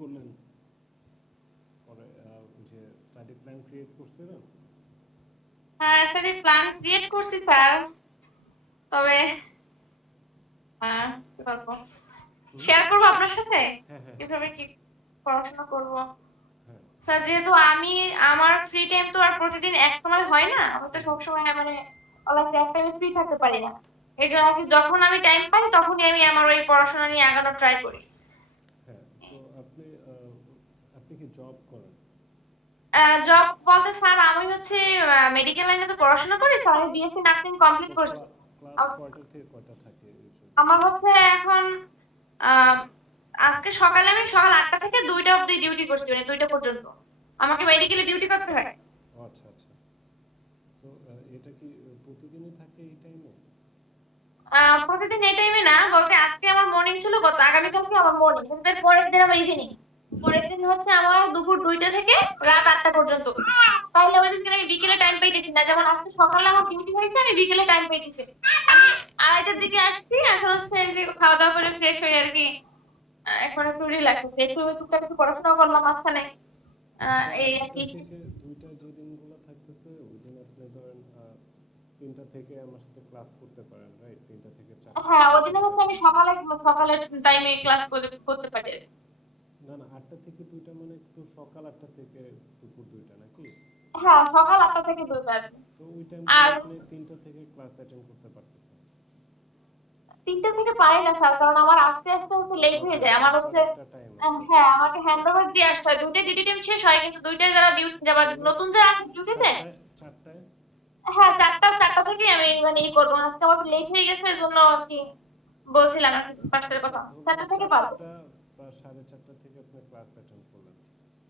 করলেন? পরে যে স্টাডি প্ল্যান ক্রিয়েট করছিলেন? হ্যাঁ, স্টাডি প্ল্যান ক্রিয়েট করছি স্যার, তবে কি বলবো, হুম। শেয়ার করবো আপনার সাথে হ্যাঁ, হ্যাঁ, হ্যাঁ, কিভাবে কি পড়াশোনা করব। হ্যাঁ। স্যার যেহেতু আমি আমার ফ্রি টাইম তো আর প্রতিদিন এক সময় হয় না, আমি তো হুম, হুম। সবসময় মানে অলওয়েজ এক টাইমে ফ্রি থাকতে পারি না। এই জন্য আর কি যখন আমি টাইম পাই তখনই আমি আমার ওই পড়াশোনা নিয়ে আগানোর ট্রাই করি। হ্যাঁ, সো আপনি কি জব করেন? জব বলতে স্যার আমি হচ্ছে মেডিকেল লাইনে তো পড়াশোনা করি স্যার, আমি বিএসসি নার্সিং কমপ্লিট তো করছি। ক্লাস কয়টা থেকে কয়টা থাকে ইউজুয়ালি? আমার হচ্ছে এখন আহ, আজকে সকালে আমি সকাল 8টা থেকে 2টা অবধি ডিউটি করছি, মানে 2টা পর্যন্ত আমাকে মেডিকেলে ডিউটি করতে হয়। ও আচ্ছা, আচ্ছা। সো এটা কি প্রতিদিনই থাকে এই টাইমে? প্রতিদিন এই টাইমে না, বলতে আজকে আমার মর্নিং ছিল, গত আগামীকালকে আমার মর্নিং, কিন্তু এর পরের দিন আমার ইভিনিং। পরের দিন হচ্ছে আমার দুপুর 2টা থেকে রাত 8টা পর্যন্ত। তাহলে ওই দিন আমি বিকেলে টাইম পাইতেছি না, যেমন আজকে সকালে আমার ডিউটি হয়েছে, আমি বিকেলে টাইম পাইতেছি। আমি 2:30টার দিকে আসছি, এখন হচ্ছে এই যে খাওয়া দাওয়া করে ফ্রেশ হয়ে আর কি এখন একটু রিল্যাক্স হচ্ছে, একটু টুকটাক একটু পড়াশোনা করলাম মাঝখানে, সো এই আর 8টা কি। থেকে 2টা যে দিনগুলো থাকতেছে ওই দিন আপনি ধরেন 3টা থেকে আমার সাথে ক্লাস করতে পারেন, রাইট? 3টা থেকে 4টা হ্যাঁ, ওই দিনে শেষ হচ্ছে হয়। আমি সকালে সকালে টাইমে ক্লাস করতে পারি আর কি। না, না, 8টা থেকে 2টা মানে তো সকাল 8টা থেকে দুপুর 2টা নাকি? হ্যাঁ, সকাল 8টা থেকে 2টা আর কি। তো ওই টাইমগুলো আর আপনি 3টা থেকে ক্লাস অ্যাটেন্ড করতে পারতেছেন? 3টা থেকে পারি না স্যার, কারণ আমার আসতে আসতে হচ্ছে লেট আচ্ছা, হয়ে যায়, আমার আসার হচ্ছে একটা টাইম আছে। হ্যাঁ আমাকে হ্যান্ড ওভার দিয়ে আসতে হয়, 2টা ডিউটি টাইম শেষ হয়, কিন্তু 2টায় যারা ডিউটি যাবার তাহলে নতুন যারা ডিউটিতে। 4টায় হ্যাঁ, 4টা থেকেই আমি মানে ই করবো, আজকে আমার লেট হয়ে গেছে, এই জন্য আর কি বলছিলাম আর কি পাঁচটার আচ্ছা, কথা, ধরলাম 4টা থেকে পারবো। 4টা বা 4:30 থেকে আপনি ক্লাস অ্যাটেন্ড করলেন।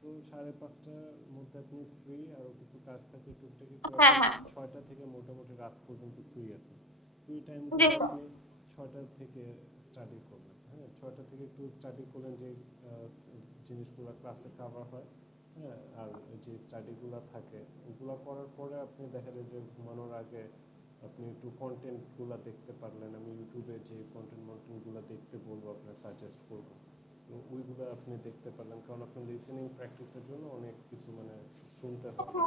তো 5:30টার মধ্যে আপনি ফ্রি, আরো কিছু কাজ থাকে টুকটাকি করে হ্যাঁ আপনি হ্যাঁ। 6টা থেকে মোটামুটি রাত পর্যন্ত ফ্রি আছেন। তো এই জি টাইমগুলো স্যার। আপনি 6টা থেকে স্টাডি করলেন। হ্যাঁ, 6টা থেকে একটু স্টাডি করলেন, যে জিনিসগুলো ক্লাসে কভার হয়। হ্যাঁ, আর যে স্টাডিগুলো থাকে ওগুলো করার পরে আপনি দেখা যায় যে ঘুমানোর আগে আপনি একটু কন্টেন্টগুলো দেখতে পারলেন। আমি ইউটিউবে যে কন্টেন্টগুলো দেখতে বলবো, আপনার সাজেস্ট করবো, তো ওইগুলো আপনি দেখতে পারলেন, কারণ আপনার লিসেনিং প্র্যাকটিসের জন্য অনেক কিছু মানে শুনতে হবে।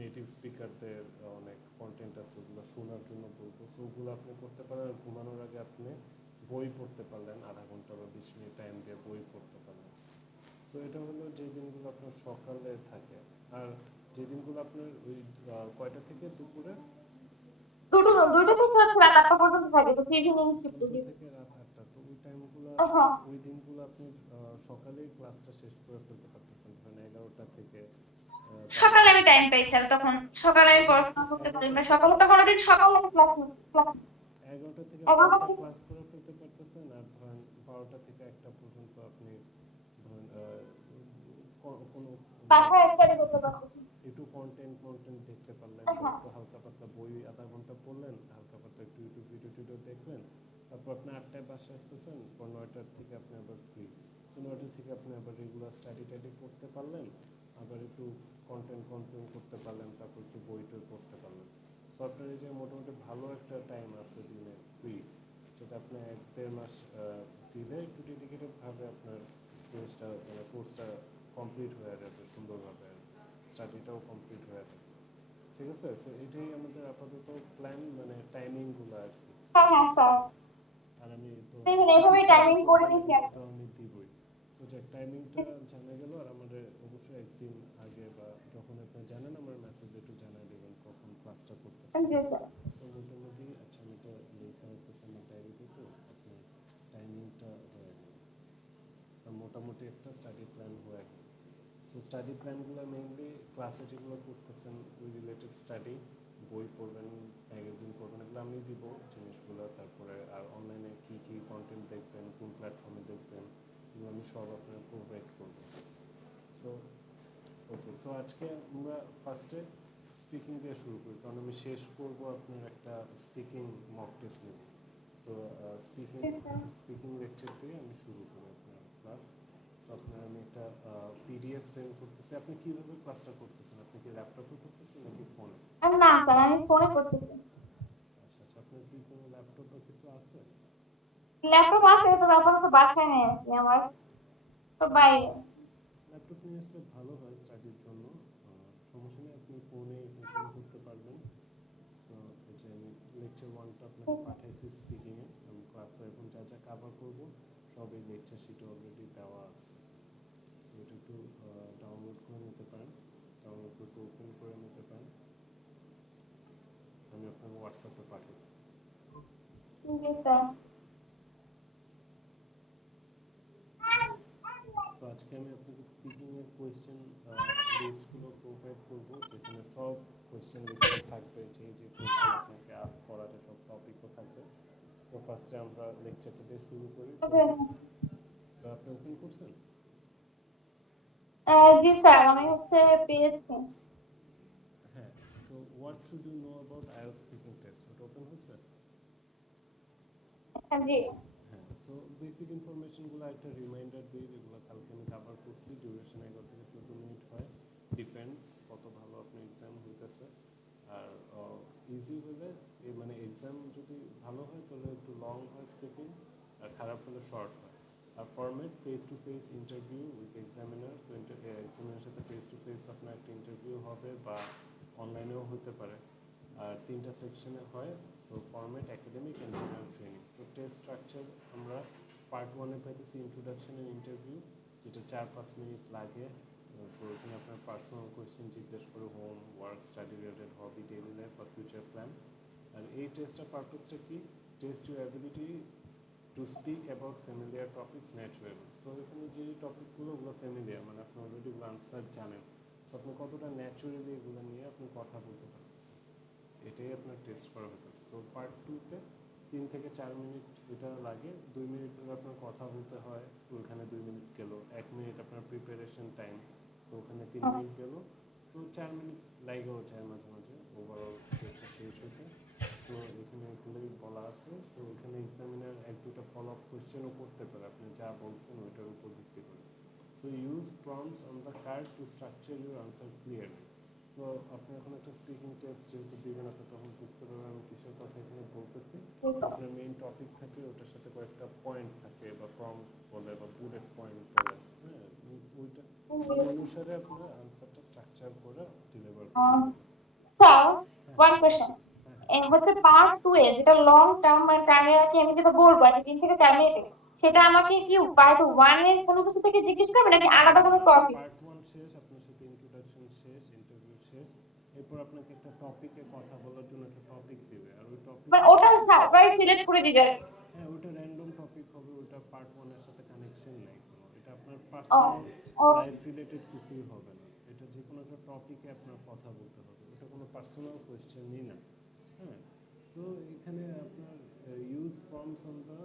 নেটিভ স্পিকারদের অনেক কন্টেন্ট আছে, ওগুলো শোনার জন্য বলবো, সো ওগুলো আপনি করতে পারেন। আর ঘুমানোর আগে আপনি বই পড়তে পারলেন, আধা ঘন্টা বা 20 মিনিট টাইম দিয়ে বই পড়তে পারলেন। সো এটা হলো যে দিনগুলো আপনার সকালে থাকে। আর যে দিনগুলো আপনার ওই কয়টা থেকে দুপুরে? 2টা থেকে হচ্ছে রাত 8টা পর্যন্ত থাকে, তো ইভিনিং শিফট 2টা ডিউটি। থেকে রাত 8টা, তো ওই টাইমগুলো হ্যাঁ, ওই দিনগুলো আপনি সকালেই ক্লাসটা শেষ করে ফেলতে পারতেছেন, ধরেন 11টা থেকে সকালে 12টা। আমি টাইম পাই স্যার, তখন সকালে আমি সকালে কি পড়াশোনা করতে পারি, 11টা মানে থেকে সকালে তখন ওদিন সকালে আমি ক্লাস ক্লাস 11টা থেকে 11টা 12টা থেকে ক্লাস করে ফেলতে পারতেছেন, আর ধরেন 12টা থেকে 1টা পর্যন্ত আপনি ধরেন কোনো মানে বাসায় স্টাডি করতে পারতেছি। একটু কন্টেন্ট দেখতে পারলেন, বা হ্যাঁ। একটু হালকা পাতলা বই আধা ঘন্টা পড়লেন, হালকা পাতলা একটু ইউটিউব ভিডিও টিডিও দেখলেন। তারপর আপনি 8টায় বাসায় আসতেছেন, পর 9টার থেকে আপনি আবার ফ্রি। সো 9টা থেকে আপনি আবার রেগুলার স্টাডি টাডি করতে পারলেন, আবার একটু কন্টেন্ট কনজিউম করতে পারলেন, তারপর একটু বই টই পড়তে পারলেন। সো আপনার এই যে মোটামুটি ভালো একটা টাইম আছে দিনে ফ্রি, যেটা আপনি 1-1.5 মাস দিলে একটু ডেডিকেটেড ভাবে আপনার কোর্সটা কমপ্লিট হয়ে যাবে সুন্দরভাবে, স্টাডিটাও কমপ্লিট হয়ে যাবে। ঠিক আছে, সো এটাই আমাদের আপাতত প্ল্যান, মানে টাইমিংগুলো আর কি। হ্যাঁ হ্যাঁ স্যার, আর আমি তো কি কি এইভাবে স্টাডি টাইমিং করে করবেন নিচ্ছি এগুলো আর তো কি। আমি দিবই। সো যে টাইমিংটা জানা গেল, আর আমাদের অবশ্যই একদিন আগে বা যখন আপনি জানেন আমার মেসেজে একটু জানাই দেবেন কখন ক্লাসটা করতেছেন। জি স্যার। সো মোটামুটি আচ্ছা, আমি এটা লেখা রাখতেছি আমার ডায়েরিতে, তো আপনি টাইমিংটা হয়ে গেল, আর মোটামুটি একটা স্টাডি প্ল্যান হয়ে গেল। সো স্টাডি প্ল্যানগুলো মেইনলি ক্লাসে যেগুলো করতেছেন ওই রিলেটেড স্টাডি, বই পড়বেন, ম্যাগাজিন পড়বেন, এগুলো আমি দিব জিনিসগুলো। তারপরে আর অনলাইনে কী কী কন্টেন্ট দেখবেন, কোন প্ল্যাটফর্মে দেখবেন, এগুলো আমি সব আপনার প্রোভাইড করব। সো ওকে, সো আজকে আমরা ফার্স্টে স্পিকিং দিয়ে শুরু করি, কারণ আমি শেষ করব আপনার একটা স্পিকিং মক টেস্ট নেব। সো স্পিকিং জি স্যার। স্পিকিং লেকচার দিয়ে আমি শুরু করি আপনার ক্লাস। সো আপনার আমি একটা পিডিএফ সেন্ড করতেছি। আপনি কিভাবে ক্লাসটা করতেছেন? আপনি কি ল্যাপটপে করতেছেন নাকি ফোনে? না স্যার, আমি ফোনে করতেছি। আচ্ছা, আচ্ছা, আপনার কি কোনো ল্যাপটপ বা কিছু আছে? ল্যাপটপ আছে, তো আপাতত বাসায় নেই আর কি আমার, তো বাইরে। ল্যাপটপ নিয়ে আসলে ভালো হয় স্টাডির জন্য। সমস্যা নেই, আপনি ফোনে এটা করতে পারবেন। সো এই যে আমি লেকচার ওয়ানটা আপনাকে পাঠাইছি স্পিকিংয়ে, আমি ক্লাসে এখন যা যা কভার করব সব এই লেকচার শিটে অলরেডি দেওয়া আছে। সো এটা একটু ডাউনলোড করে নিতে পারেন, ডাউনলোড করে ওপেন করে নিতে পারেন। আমি আপনাকে হোয়াটসঅ্যাপে পাঠিয়েছি। জি স্যার। তো আজকে আমি আপনাকে স্পিকিং এর কোয়েশ্চেন লিস্টগুলো প্রোভাইড করব, যেখানে সব কোয়েশ্চেন লিস্টে থাকবে, যে যে কোয়েশ্চেন আপনাকে আস্ক করা যায় সব টপিকও থাকবে। সো ফার্স্টে আমরা লেকচারটা দিয়ে শুরু করি। সো আপনি ওপেন করছেন? জি স্যার, আমি হচ্ছে পেয়েছি। হ্যাঁ। So what should you know about IELTS speaking test, ওটা ওপেন হয়েছে? জি। হ্যাঁ। সো বেসিক ইনফরমেশনগুলো একটা রিমাইন্ডার দিই, যেগুলো কালকে আমি কভার করছি। ডিউরেশন 11 থেকে 14 মিনিট হয়, ডিপেন্ডস কত ভালো আপনি এক্সাম হইতেছে। আর ইজি হলে মানে এক্সাম যদি ভালো হয় তাহলে একটু লং হয় স্পিকিং, আর খারাপ হলে শর্ট হয়। আর format face to face interview with examiner. So examiner সাথে ফেস টু ফেস আপনার একটা ইন্টারভিউ হবে, বা অনলাইনেও হতে পারে। আর 3টা সেকশনে হয়। So format academic and general training. So test structure আমরা পার্ট 1-এ পাইতেছি ইন্ট্রোডাকশন অ্যান্ড ইন্টারভিউ, যেটা 4-5 মিনিট লাগে। সো এখানে আপনার পার্সোনাল কোয়েশ্চেন জিজ্ঞেস করে, হোম, ওয়ার্ক, স্টাডি রিলেটেড, হবি, ডেইলি লাইফ বা ফিউচার প্ল্যান। আর এই টেস্টের পারপাসটা কি? Test your ability to speak about familiar topics naturally. So এখানে যে টপিকগুলো ওগুলো ফ্যামিলিয়ার, মানে আপনি অলরেডি ওগুলো আনসার জানেন। সো আপনি কতটা ন্যাচুরালি এগুলো নিয়ে আপনি কথা বলতে পারতেছেন, এটাই আপনার টেস্ট করা হতো। সো পার্ট 2-তে 3 থেকে 4 মিনিট এটা লাগে, 2 মিনিট ধরে আপনার কথা বলতে হয়, তো ওখানে 2 মিনিট গেল। 1 মিনিট আপনার প্রিপারেশন টাইম, তো ওখানে 3 মিনিট গেল। সো 4 মিনিট লাগেও যায় মাঝে মাঝে ওভারঅল টেস্টটা শেষ হতে। সো এখানে এগুলোই বলা আছে। সো এখানে এক্সামিনার 1-2টা ফলো আপ কোয়েশ্চেনও করতে পারে আপনি যা বলছেন ওইটার উপর ভিত্তি করে। So use prompts on the card to structure your answer clearly. তো আপনি এখন একটা স্পিকিং টেস্ট যেহেতু দিবেন, আপনি তখন বুঝতে পারবেন আমি কিসের কথা এখানে বলতেছি। আপনার মেইন টপিক থাকে, ওটার সাথে কয়েকটা পয়েন্ট থাকে, বা প্রম্পট বলে বা বুলেট পয়েন্ট বলে। হ্যাঁ, ওইটা ওই অনুসারে আপনার আনসারটা স্ট্রাকচার করে ডেলিভার করতে হবে। স্যার, হ্যাঁ ওয়ান কোয়েশ্চেন। হ্যাঁ হচ্ছে পার্ট 2 এ যেটা লং টার্ম মানে টার্মে আর কি, আমি যেটা বলবো আর কি 3 থেকে 4 মিনিটে, সেটা আমাকে কি পার্ট 1 এর কোনো কিছু থেকে জিজ্ঞেস করবে নাকি আলাদা কোনো টপিক? পার্ট 1 শেষ, আপনার সাথে ইন্ট্রোডাকশন শেষ, ইন্টারভিউ শেষ। এরপর আপনাকে একটা টপিকে কথা বলার জন্য একটা টপিক দিবে, আর ওই মানে টপিকে ওটা সারপ্রাইজ সিলেক্ট করে দিবে আর কি? হ্যাঁ ওটা র্যান্ডম টপিক হবে, ওটা পার্ট 1 এর সাথে কানেকশন নাই কোনো, এটা আপনার ও, পার্সোনাল ওকে। লাইফ রিলেটেড কিছুই হবে না। এটা যে কোনো একটা টপিকে আপনার কথা বলতে হবে, এটা কোনো পার্সোনাল কোয়েশ্চেনই না। হ্যাঁ। সো এখানে আপনার use forms on the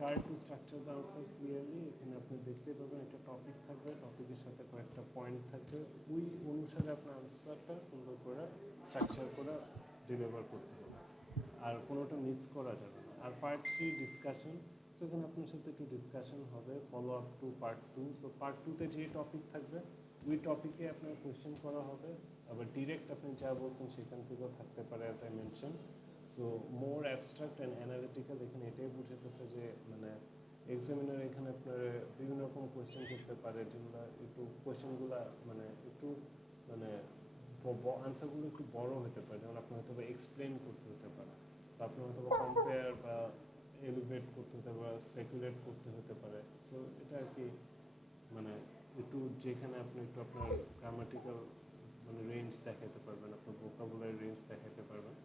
card to structure the answer clearly. এখানে আপনি দেখতে পাবেন একটা টপিক থাকবে, টপিকের সাথে কয়েকটা পয়েন্ট থাকবে, ওই অনুসারে আপনার আনসারটা সুন্দর করে স্ট্রাকচার করে ডেলিভার করতে হবে, আর কোনোটা মিস করা যাবে না। আর পার্ট 3 ডিসকাশন। সো এখানে আপনার সাথে একটু ডিসকাশন হবে, follow up to part 2। So part 2-তে যে টপিক থাকবে ওই টপিকে আপনার কোয়েশ্চেন করা হবে, আবার ডিরেক্ট আপনি যা বলছেন সেখান থেকেও থাকতে পারে, as I mention. So more abstract and analytical, এখানে এটাই বুঝাতেছে যে মানে এক্সামিনার এখানে আপনার বিভিন্ন রকম কোয়েশ্চেন করতে পারে, যেগুলো একটু কোয়েশ্চেনগুলো মানে একটু মানে আনসারগুলো একটু বড় হতে পারে, যেমন আপনি হয়তো এক্সপ্লেন করতে হতে পারে, বা আপনি হয়তো কম্পেয়ার বা এলিভেট করতে হতে পারে, স্পেকুলেট করতে হতে পারে। সো এটা আর কি মানে একটু যেখানে আপনি একটু আপনার গ্রামাটিক্যাল মানে রেঞ্জ দেখাতে পারবেন, আপনার ভোকাবুলারি রেঞ্জ দেখাতে পারবেন।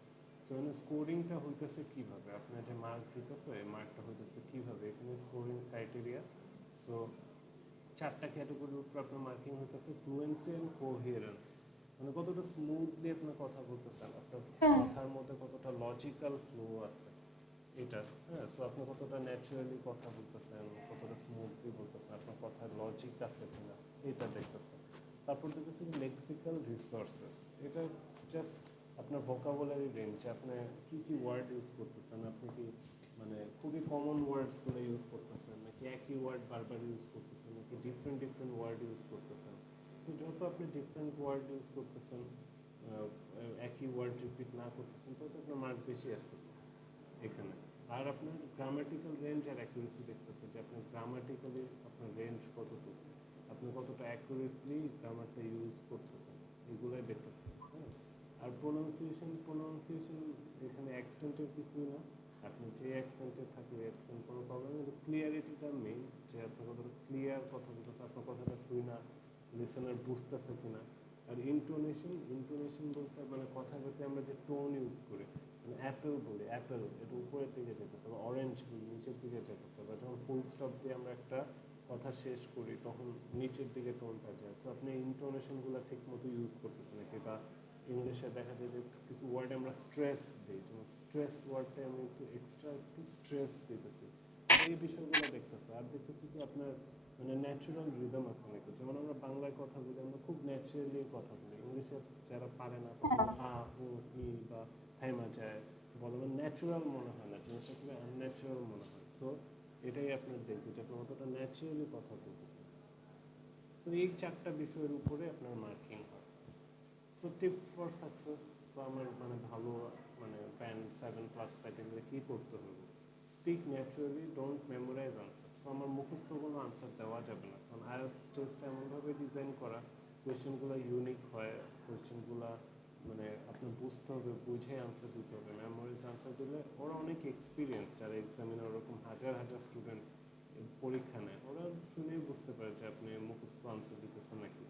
সো এখানে স্কোরিংটা হইতেছে কিভাবে, আপনার যে মার্ক দিতেছে এই মার্কটা হইতেছে কিভাবে, এখানে স্কোরিং ক্রাইটেরিয়া। সো 4টা ক্যাটাগরির উপর আপনার মার্কিং হইতেছে, ফ্লুয়েন্সি অ্যান্ড কোহিয়ারেন্স, মানে কতটা স্মুথলি আপনি কথা বলতেছেন, আপনার কথার মধ্যে কতটা লজিক্যাল ফ্লো আছে এটা। হ্যাঁ। সো আপনি কতটা ন্যাচারালি কথা বলতেছেন, কতটা স্মুথলি বলতেছেন, আপনার কথার লজিক আছে কিনা এটা দেখতেছেন। তারপর দেখতেছি লেক্সিক্যাল রিসোর্সেস, এটা জাস্ট আপনার ভোকাবুলারি রেঞ্জ, আপনি কি কি ওয়ার্ড ইউজ করতেছেন, আপনি কি মানে খুবই কমন ওয়ার্ডসগুলো ইউজ করতেছেন, নাকি একই ওয়ার্ড বারবার ইউজ করতেছেন, নাকি ডিফারেন্ট ডিফারেন্ট ওয়ার্ড ইউজ করতেছেন। সো যত আপনি ডিফারেন্ট ওয়ার্ড ইউজ করতেছেন, একই ওয়ার্ড রিপিট না করতেছেন, তত আপনার মার্ক বেশি আসতেছে এখানে। আর আপনার গ্রামাটিক্যাল রেঞ্জ আর অ্যাকুরেসি দেখতেছে যে আপনার গ্রামাটিক্যালি আপনার রেঞ্জ কতটুকু। অ্যাকুরেটলি গ্রামারটা ইউজ করতেছেন, এগুলোই দেখতেছেন। হ্যাঁ, আর প্রোনাউন্সিয়েশন এখানে অ্যাকসেন্টের কিছুই না, আপনি যে অ্যাকসেন্টে থাকলে অ্যাকসেন্ট কোনো প্রবলেম নেই, কিন্তু ক্লিয়ারিটিটা মেইন, যে আপনার কথাটা ক্লিয়ার কথা বলতেছে, আপনার কথাটা শুই না লিসেনার বুঝতেছে কিনা। আর ইন্টোনেশন বলতে মানে কথা বলতে আমরা যে টোন ইউজ করি, মানে অ্যাপেল বলি, অ্যাপেল এটা উপরের দিকে যেতেছে, বা অরেঞ্জ বলি নিচের দিকে যেতেছে, বা যখন ফুল স্টপ দিয়ে আমরা একটা কথা শেষ করি তখন নিচের দিকে টোনটা যায়। সো আপনি ইন্টোনেশনগুলো ঠিক মতো ইউজ করতেছেন নাকি, বা ইংলিশে দেখা যায় যে কিছু ওয়ার্ডে আমরা স্ট্রেস দিই, যেমন স্ট্রেস ওয়ার্ডটা আমি একটু এক্সট্রা একটু স্ট্রেস দিতেছি, এই বিষয়গুলো দেখতেছে। আর দেখতেছি কি আপনার মানে ন্যাচারাল রিদম আছে নাকি, যেমন আমরা বাংলায় কথা বলি আমরা খুব ন্যাচারালি কথা বলি, ইংলিশে যারা পারে না তখন আ উ ই বা থাইমা যায় বলে, মানে ন্যাচারাল মনে হয় না, জিনিসটা খুবই আনন্যাচারাল মনে হয়। সো এটাই আপনার দেখবে যে আপনি অতটা ন্যাচারালি কথা বলতেছেন। তো এই চারটা বিষয়ের উপরে আপনার মার্কিং হয়। সো টিপস ফর সাকসেস, তো আমার মানে ভালো মানে ব্যান্ড 7+ পাইতে গেলে কী করতে হবে? Speak naturally, don't memorize answer. So আমার মুখস্থ কোনো আনসার দেওয়া যাবে না, কারণ আইএলটিএস টেস্টটা এমনভাবে ডিজাইন করা কোয়েশ্চেনগুলো ইউনিক হয়, কোয়েশ্চেনগুলো মানে আপনি বুঝতে হবে, বুঝে আনসার দিতে হবে। মেমোরাইজ আনসার দিলে ওরা অনেক এক্সপিরিয়েন্স, যারা এক্সামিনার ওরকম হাজার হাজার স্টুডেন্ট পরীক্ষা নেয়, ওরা শুনেই বুঝতে পারে যে আপনি মুখস্থ আনসার দিতেছেন নাকি,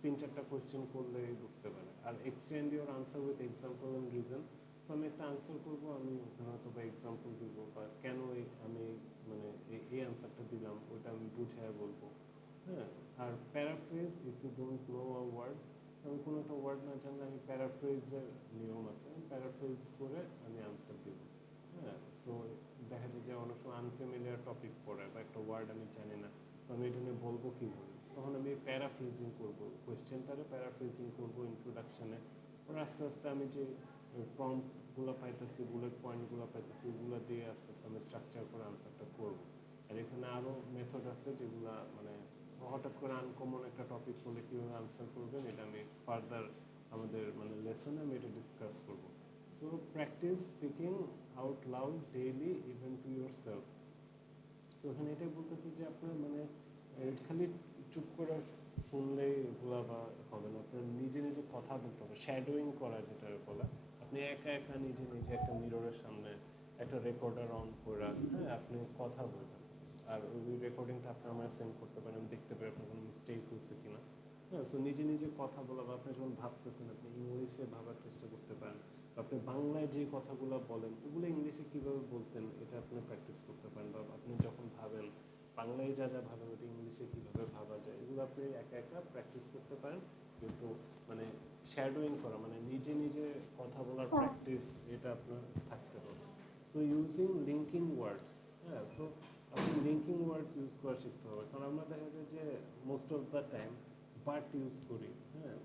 3-4টা কোয়েশ্চেন করলেই বুঝতে পারে। আর extend your answer with example and reason. So আমি একটা আনসার করবো, আমি ওখানে হয়তো বা এক্সাম্পল দিব, বা কেন আমি মানে এই আনসারটা দিলাম ওইটা আমি বুঝায় বলবো। হ্যাঁ, আর paraphrase, if you don't know a word, আমি কোনো একটা ওয়ার্ড না জানলে আমি প্যারাফ্রেজের নিয়ম আছে, আমি প্যারাফ্রেজ করে আমি আনসার দিব। হ্যাঁ, সো দেখা যায় যে অনেক সময় আনফ্যামিলিয়ার টপিক পড়ে বা একটা ওয়ার্ড আমি জানি না, তো আমি এটা নিয়ে বলবো কীভাবে, তখন আমি প্যারাফ্রেজিং করব, কোয়েশ্চেনটারে প্যারাফ্রেজিং করব ইন্ট্রোডাকশনে। আর আস্তে আস্তে আমি যে প্রম্পটগুলো পাইতেছি, বুলেট পয়েন্টগুলো পাইতেছি, ওগুলো দিয়ে আস্তে আস্তে আমি স্ট্রাকচার করে আনসারটা করব। আর এখানে আরও মেথড আছে যেগুলো মানে হঠাৎ করে আনকমন একটা টপিক হলে কীভাবে আনসার করবেন, এটা আমি ফার্দার আমাদের মানে লেসনে আমি এটা ডিসকাস করব। So practice speaking out loud daily even to your self. So এখানে এটাই বলতেছি যে আপনার মানে খালি চুপ করে শুনলেই এগুলো বা হবে না, আপনার নিজে নিজে কথা বলতে হবে, শ্যাডোয়িং করা যেটা বলে, আপনি একা একা নিজে নিজে একটা মিররের সামনে একটা রেকর্ডার অন করে, হ্যাঁ, আপনি কথা বলবেন, আর ওই রেকর্ডিংটা আপনি আমার সেন্ড করতে পারেন, আমি দেখতে পারি আপনার কোনো মিস্টেক হয়েছে কিনা। হ্যাঁ, সো নিজে নিজে কথা বলা, বা আপনি যখন ভাবতেছেন আপনি ইংলিশে ভাবার চেষ্টা করতে পারেন, আপনি বাংলায় যে কথাগুলো বলেন ওগুলো ইংলিশে কিভাবে বলতেন এটা আপনি প্র্যাকটিস করতে পারেন, বা আপনি যখন ভাবেন বাংলায় যা যা ভাবেন ওটা ইংলিশে কিভাবে ভাবা যায়, এগুলো আপনি একা একা প্র্যাকটিস করতে পারেন। কিন্তু মানে শ্যাডোয়িং করা মানে নিজে নিজে কথা বলার প্র্যাকটিস, এটা আপনার থাকতে হবে। সো ইউজিং লিঙ্কিং ওয়ার্ডস, হ্যাঁ, সো আপনি লিঙ্কিং ওয়ার্ডস ইউজ করা শিখতে হবে, কারণ আমরা দেখা যায় যে most of the time but use করি। হ্যাঁ,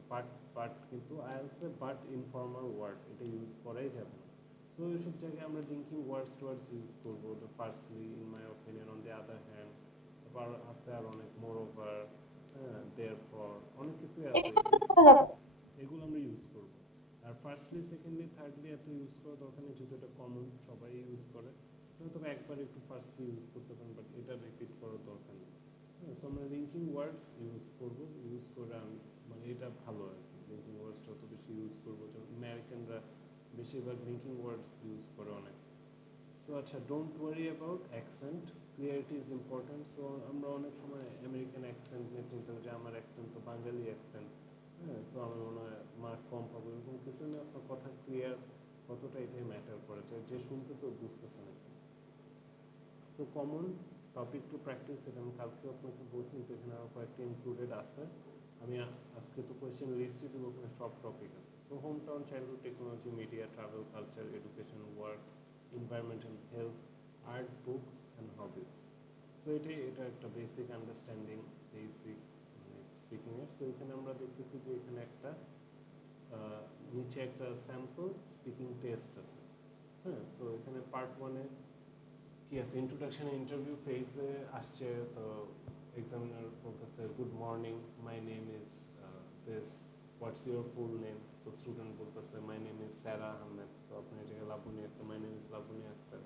বাট কিন্তু আইএলটিএসে বাট ইনফর্মাল ওয়ার্ড, এটা ইউজ করাই যাবে না। সো এইসব জায়গায় আমরা লিঙ্কিং ওয়ার্ডস ইউজ করবো, the firstly, in my opinion, on the other hand, আবার আছে আর অনেক মোর ওভার, হ্যাঁ, দেয়ারফর, অনেক কিছুই আছে, এগুলো আমরা ইউজ করব। আর ফার্স্টলি, সেকেন্ডলি, থার্ডলি এত ইউজ করা দরকার নেই, যেহেতু এটা কমন সবাই ইউজ করে, তবে একবার একটু ফার্স্টলি ইউজ করতে পারেন, বাট এটা রিপিট করার দরকার নেই। হ্যাঁ, সো আমরা লিঙ্কিং ওয়ার্ডস ইউজ করবো, ইউজ করে আমি মানে এটা ভালো আর কি, লিঙ্কিং ওয়ার্ডস যত বেশি ইউজ করবো, যেমন আমেরিকানরা বেশিরভাগ লিঙ্কিং ওয়ার্ডস ইউজ করে অনেক। সো আচ্ছা, don't worry about accent, clarity is important. So আমরা অনেক সময় আমেরিকান অ্যাকসেন্ট নিয়ে চিন্তা করি যে আমার অ্যাকসেন্ট তো বাঙালি অ্যাকসেন্ট, হ্যাঁ, সো আমার মনে হয় মার্ক কম পাবো, এরকম কিছু না, আপনার কথা ক্লিয়ার কতটা এটাই ম্যাটার করে, যে শুনতেছে ও বুঝতেছে নাকি। So common topic to practice, এটা আমি কালকে আপনাকে বলছি, তো এখানে আরও কয়েকটা ইনক্লুডেড আছে, আমি আজকে তো কোয়েশ্চেন লিস্টই দেবো, ওখানে সব টপিক আছে। So home town, childhood, technology, media, travel, culture, education, work, environmental health, art, books and hobbies. So এটা একটা বেসিক আন্ডারস্ট্যান্ডিং, বেসিক স্পিকিং এর। সো এখানে আমরা দেখতেছি যে এখানে একটা নিচে একটা স্যাম্পল স্পিকিং টেস্ট আছে। হ্যাঁ, সো এখানে পার্ট 1-এ কি আছে, ইন্ট্রোডাকশন ইন্টারভিউ ফেজে আসছে, তো এক্সামিনার বলতেছে good morning, my name is this, what's your full name, তো স্টুডেন্ট বলতেছে my name is Sara Ahmed, তো আপনি এটাকে Laboni Akter, my name is Laboni Akter.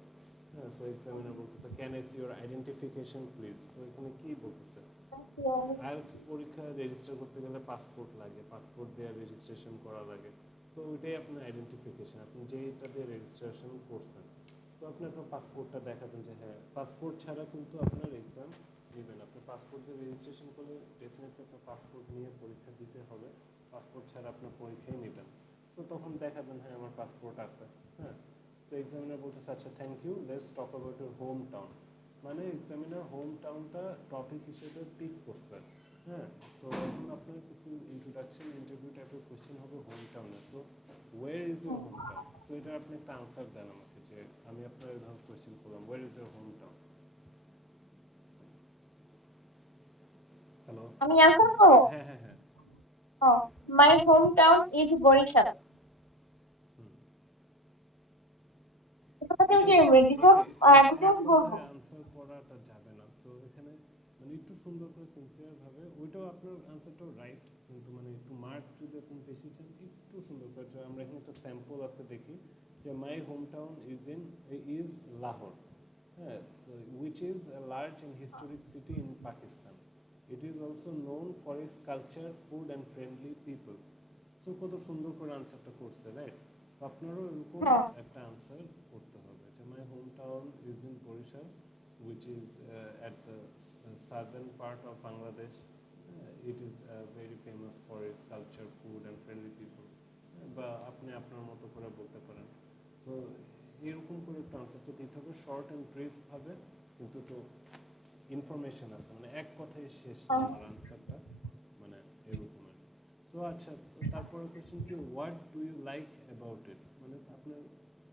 হ্যাঁ, সো এক্সামিনার বলতেছে can I see your identification please, so এখানে কি বলতেছে, আইএলটিএস পরীক্ষা রেজিস্টার করতে গেলে পাসপোর্ট লাগে, পাসপোর্ট দিয়ে রেজিস্ট্রেশন করা লাগে। সো ওইটাই আপনার আইডেন্টিফিকেশন, আপনি যেইটা দিয়ে রেজিস্ট্রেশন করছেন। সো আপনি আপনার পাসপোর্টটা দেখাবেন যে হ্যাঁ, পাসপোর্ট ছাড়া কিন্তু আপনার এক্সাম নেবেন। আপনি পাসপোর্ট দিয়ে রেজিস্ট্রেশন করলে ডেফিনেটলি আপনার পাসপোর্ট নিয়ে পরীক্ষা দিতে হবে, পাসপোর্ট ছাড়া আপনার পরীক্ষাই নেবেন। সো তখন দেখাবেন হ্যাঁ আমার পাসপোর্ট আছে। হ্যাঁ, তো এক্সামিনার বলতেছে আচ্ছা thank you, let's talk about your home town. মানে এক্সামিনার হোম টাউনটা টপিক হিসেবে পিক করছে। হ্যাঁ, সো এখন আপনার কিছু ইন্ট্রোডাকশন ইন্টারভিউ টাইপের কোশ্চেন হবে হোম টাউনে। So where is your home town? So এটা আপনি একটা আনসার দেন আমাকে, যে আমি আপনার ধরুন কোশ্চেন করলাম where is your home town. Hello. আমি অ্যান্সার করব। হ্যাঁ হ্যাঁ হ্যাঁ। My home town is Barishal. হুম। এটা কেউ কি ডিটেইলস মানে এক ডিটেইলস বলবো? কথায় আনসার করাটা যাবে না। সো এখানে মানে একটু সুন্দর করে সিনসিয়ার ভাবে, ওইটাও আপনার আনসারটাও রাইট, কিন্তু মানে একটু মার্ক যদি আপনি বেশি চান একটু সুন্দর করে। তো আমরা এখানে একটা স্যাম্পল আছে দেখি, যে my home town is Lahore. হ্যাঁ, which is a large and historic city in Pakistan. It is also known for its culture, food and friendly people. So কত সুন্দর করে আনসারটা করছে, রাইট? তো আপনারও এরকম হ্যাঁ একটা আনসার করতে হবে, যে my home town is in Barishal, which is at the southern part of Bangladesh. It is very famous for its culture, food and friendly people. বা আপনি আপনার মতো করে বলতে পারেন। সো এরকম করে একটু আনসারটা দিতে হবে, শর্ট অ্যান্ড ব্রিফ ভাবে, কিন্তু তো ইনফরমেশন আছে, মানে এক কথায় শেষ না আমার আনসারটা, মানে এরকম আর কি। সো আচ্ছা, তো তারপরে কোশ্চেন কি, what do you like about it? মানে আপনার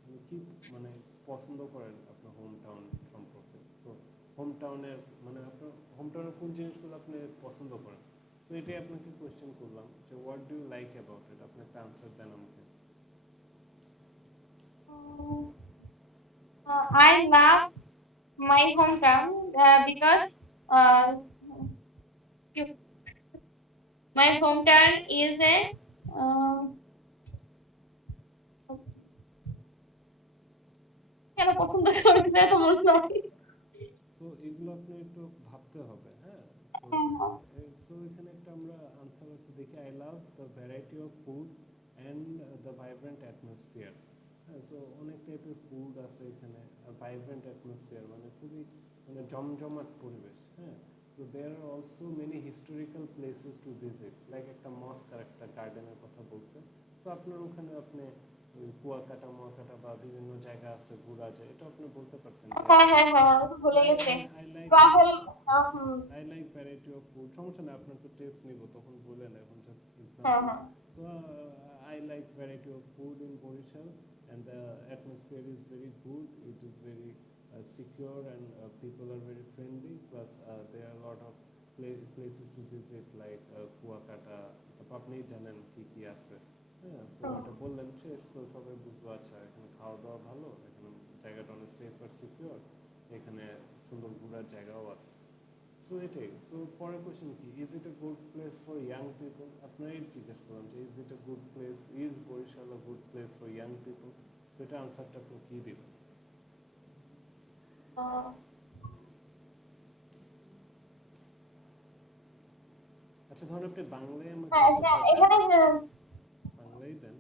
মানে কি মানে পছন্দ করেন আপনার হোম টাউন সম্পর্কে? সো হোম টাউনের মানে আপনার হোম টাউনের কোন জিনিসগুলো আপনি পছন্দ করেন? তো এটাই আপনাকে কোশ্চেন করলাম, যে what do you like about it, আপনি একটা আনসার দেন আমাকে। I love my home town because my home town is a কেন পছন্দ করি না তো মনে হয়। সো এগুলো আপনি একটু ভাবতে হবে। হ্যাঁ, সো এখানে একটা আমরা আনসার আছে দেখি, I love the variety of food and the vibrant atmosphere. হ্যাঁ, সো অনেক টাইপের ফুড আছে এখানে, আর ভাইব্রেন্ট অ্যাটমসফিয়ার মানে খুবই মানে জমজমাট পরিবেশ। হ্যাঁ, so there are also many historical places to visit, like একটা মস্ক আর একটা গার্ডেনের কথা বলছে। সো আপনার ওখানে আপনি ওই কুয়াকাটা মুয়াকাটা বা বিভিন্ন জায়গা আছে ঘোরা যায়, এটা আপনি বলতে পারতেন যে হ্যাঁ হ্যাঁ হ্যাঁ ভুলে গেছে। I like travel. I like variety of food. সমস্যা না, আপনার তো টেস্ট নিব তখন বলেন, এখন জাস্ট হ্যাঁ এক্সাম্পল। হ্যাঁ So I like variety of food in Borishal, and the atmosphere is very good. It is very secure, and people are very friendly. Plus there are a lot of places to visit like Kuakata. আপনি জানেন কি কি আছে। হ্যাঁ, so এটা বললেন শেষ, তো সবাই বুঝবো আচ্ছা এখানে খাওয়া দাওয়া ভালো, এখানে জায়গাটা অনেক সেফ আর সিকিউর, এখানে সুন্দর ঘোরার জায়গাও আছে। সো এটাই। সো পরের কোশ্চেন কি, is it a good place for young people? আপনারাই জিজ্ঞেস করলাম যে is it a good place, is Barishal a good place for young people? তো এটা আনসারটা আপনি কি দিবেন? আচ্ছা ধরুন আপনি বাংলায় আমাকে হ্যাঁ উত্তরটা দেন, এখানে বাংলায় দেন।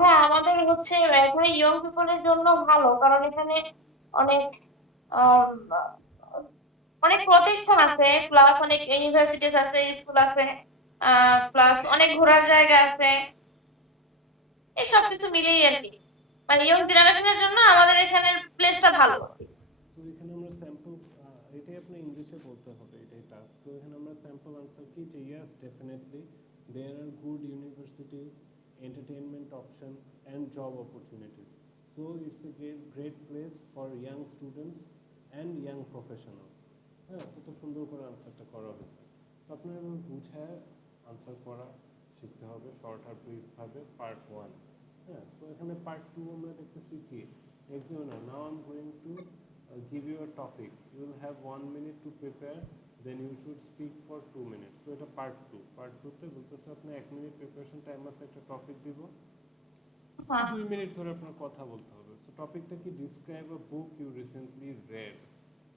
হ্যাঁ আমাদের হচ্ছে এখানে ইয়ং পিপলের জন্য ভালো, কারণ এখানে অনেক আম, অনেক প্রতিষ্ঠান আছে, প্লাস অনেক ইউনিভার্সিটিস আছে, স্কুল আছে, প্লাস অনেক ঘোরার জায়গা আছে। এই সবকিছু মিলিয়ে আর কি, মানে ইয়ং জেনারেশনের জন্য আমাদের এখানের প্লেসটা ভালো। সো এখানে আমরা স্যাম্পল, এটাই আপনি ইংলিশে বলতে হবে, এটাই টাস্ক। সো এখানে আমরা স্যাম্পল আনসার কি, যে yes definitely there are good universities, entertainment option and job opportunities. So it's a great place for young students and young professionals. হ্যাঁ, কত সুন্দর করে আনসারটা করা হয়েছে। সো আপনার এবার বুঝায় আনসার করা শিখতে হবে শর্ট আর ব্রিফ ভাবে, পার্ট 1। হ্যাঁ, সো এখানে পার্ট 2 আমরা দেখতেছি কি, examiner now I'm going to give you a topic, you will have 1 minute to prepare, then you should speak for 2 minutes. So এটা পার্ট 2। পার্ট 2 তে বলতেছে আপনি 1 মিনিট প্রিপারেশন টাইম আছে, একটা টপিক দিব, হ্যাঁ 2 মিনিট ধরে আপনার কথা বলতে হবে। সো টপিকটা কি, describe a book you recently read.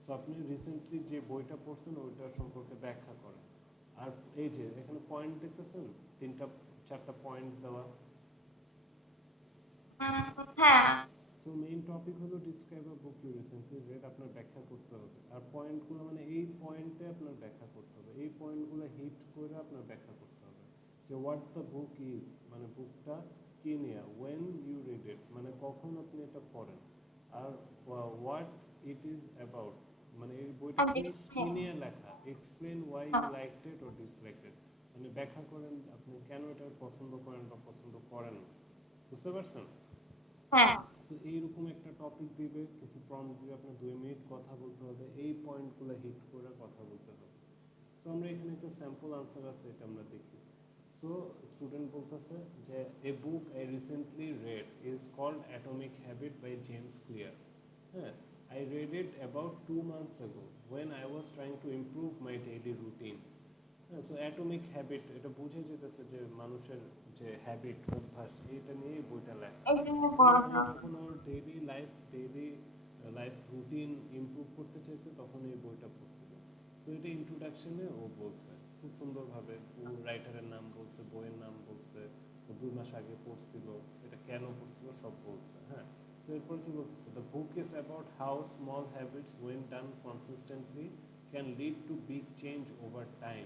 So আপনি রিসেন্টলি যে বইটা পড়ছেন ওইটা সম্পর্কে ব্যাখ্যা করেন। আর এই যে এখানে পয়েন্ট দেখতেছেন, 3-4টা পয়েন্ট দেওয়া। হ্যাঁ। সো মেইন টপিক হলো describe a book you recently read, আপনার ব্যাখ্যা করতে হবে। আর পয়েন্টগুলো মানে এই পয়েন্টে আপনার ব্যাখ্যা করতে হবে, এই পয়েন্টগুলো হিট করে আপনার ব্যাখ্যা করতে হবে। যে হোয়াট দ্য বুক ইজ, মানে বুকটা কি নিয়ে, ওয়েন ইউ রিড ইট, মানে কখন আপনি এটা পড়েন, আর হোয়াট ইট ইজ অ্যাবাউট, মানে এই বইটা কি কি নিয়ে লেখা, explain why you liked it or disliked it, মানে ব্যাখ্যা করেন আপনি কেন এটা পছন্দ করেন বা পছন্দ করেন না। বুঝতে পারছেন? হ্যাঁ। সো এইরকম একটা টপিক দিবে, কিছু প্রম্পট দিবে, আপনার 2 মিনিট কথা বলতে হবে, এই পয়েন্টগুলো হিট করে কথা বলতে হবে। সো আমরা এখানে একটা স্যাম্পল আনসার আছে, এটা আমরা দেখি। সো স্টুডেন্ট বলতেছে যে a book I recently read is called Atomic Habit by James Clear. হ্যাঁ, I read it about 2 months ago when I was trying to improve my daily routine. হ্যাঁ, so atomic habit এটা বুঝে যেতেছে যে মানুষের যে হ্যাবিট, অভ্যাস, এটা নিয়ে বইটা লেখা। সো ও যখন ওর ডেইলি লাইফ রুটিন ইমপ্রুভ করতে চাইছে তখন এই বইটা পড়ছিল। সো এটা ইন্ট্রোডাকশনে ও বলছে খুব সুন্দরভাবে, ও রাইটারের নাম বলছে, বইয়ের নাম বলছে, ও 2 মাস আগে পড়ছিল, এটা কেন পড়ছিল সব বলছে। হ্যাঁ, সো এরপর কি বলতেছে, the book is about how small habits when done consistently can lead to big change over time.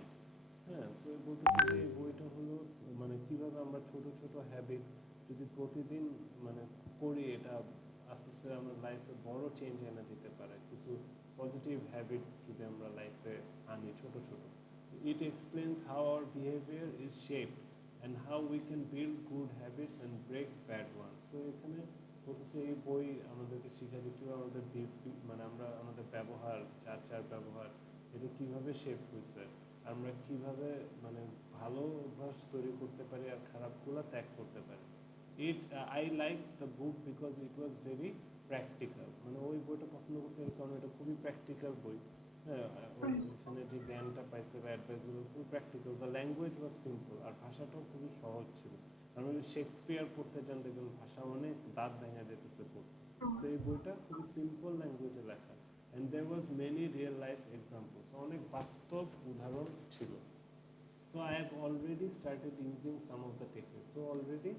হ্যাঁ, সো বলতেছে যে এই বইটা হলো মানে কিভাবে আমরা ছোট ছোট হ্যাবিট যদি প্রতিদিন মানে করি, এটা আস্তে আস্তে আমরা লাইফে বড় চেঞ্জ এনে দিতে পারে। কিছু পজিটিভ হ্যাবিট যদি আমরা লাইফে আনি ছোট ছোট, it explains how our behaviour is shaped and how we can build good habits and break bad ones. So এখানে বলতেছে এই বই আমাদেরকে শিখা যে কীভাবে আমাদের মানে আমরা আমাদের ব্যবহার, চার ব্যবহার, এটা কিভাবে শেপ হয়েছে, আমরা কিভাবে মানে ভালো অভ্যাস তৈরি করতে পারি আর খারাপগুলো ত্যাগ করতে পারি। I like the book because it was very practical, মানে ওই বইটা পছন্দ করছে এই কারণে এটা খুবই প্র্যাকটিক্যাল বই। হ্যাঁ, ওইখানে যে জ্ঞানটা পাইছে বা অ্যাডভাইসগুলো খুবই practical, the language was simple, আর ভাষাটাও খুবই সহজ ছিল। কারণ ওই শেক্সপিয়ার পড়তে চান দেখবেন ভাষা অনেক দাঁত ভেঙে যেতেছে পড়তে। তো এই বইটা খুবই সিম্পল ল্যাঙ্গুয়েজে লেখা, and there was many real life examples, অনেক বাস্তব উদাহরণ ছিল। So I have already started using some of the techniques, so already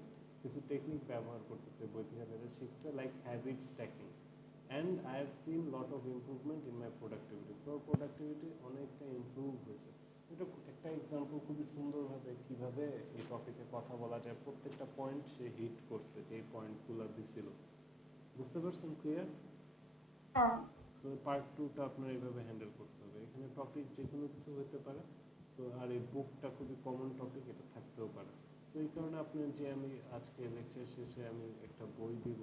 কিছু টেকনিক ব্যবহার করতেছে বই থেকে যেটা শিখছে, like habit stacking, and I have seen lot of improvement in my productivity, so productivity অনেকটা ইমপ্রুভ হয়েছে। এটা একটা এক্সাম্পল খুবই সুন্দরভাবে কিভাবে এই টপিকে কথা বলা যায়, প্রত্যেকটা পয়েন্ট সে হিট করছে যে পয়েন্টগুলো দিছিল। বুঝতে পারছেন? ক্লিয়ার? সো পার্ট 2টা আপনার এইভাবে হ্যান্ডেল করতে হবে। এখানে টপিক যে কোনো কিছু হতে পারে। সো আর এই বুকটা খুবই কমন টপিক, এটা থাকতেও পারে। সো এই কারণে আপনার যে আমি আজকে লেকচার শেষে আমি একটা বই দিব,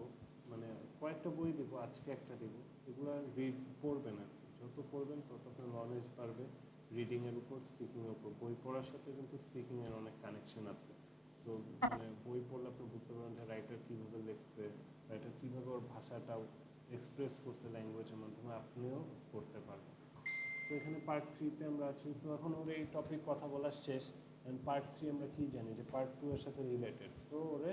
মানে কয়েকটা বই দিব, আজকে একটা দিব, এগুলো রিড পড়বেন আর কি। যত পড়বেন তত আপনার নলেজ বাড়বে রিডিংয়ের উপর, স্পিকিংয়ের উপর। বই পড়ার সাথে কিন্তু স্পিকিংয়ের অনেক কানেকশন আছে। তো মানে বই পড়লে আপনি বুঝতে পারবেন যে রাইটার কীভাবে লিখছে, রাইটার কীভাবে ওর ভাষাটাও এক্সপ্রেস করছে ল্যাঙ্গুয়েজের মাধ্যমে, আপনিও করতে পারবেন। সো এখানে পার্ট 3তে আমরা আছি। সো এখন ওর এই টপিক কথা বলা শেষ, অ্যান্ড পার্ট 3 আমরা কি জানি যে পার্ট 2 এর সাথে রিলেটেড। সো ওরে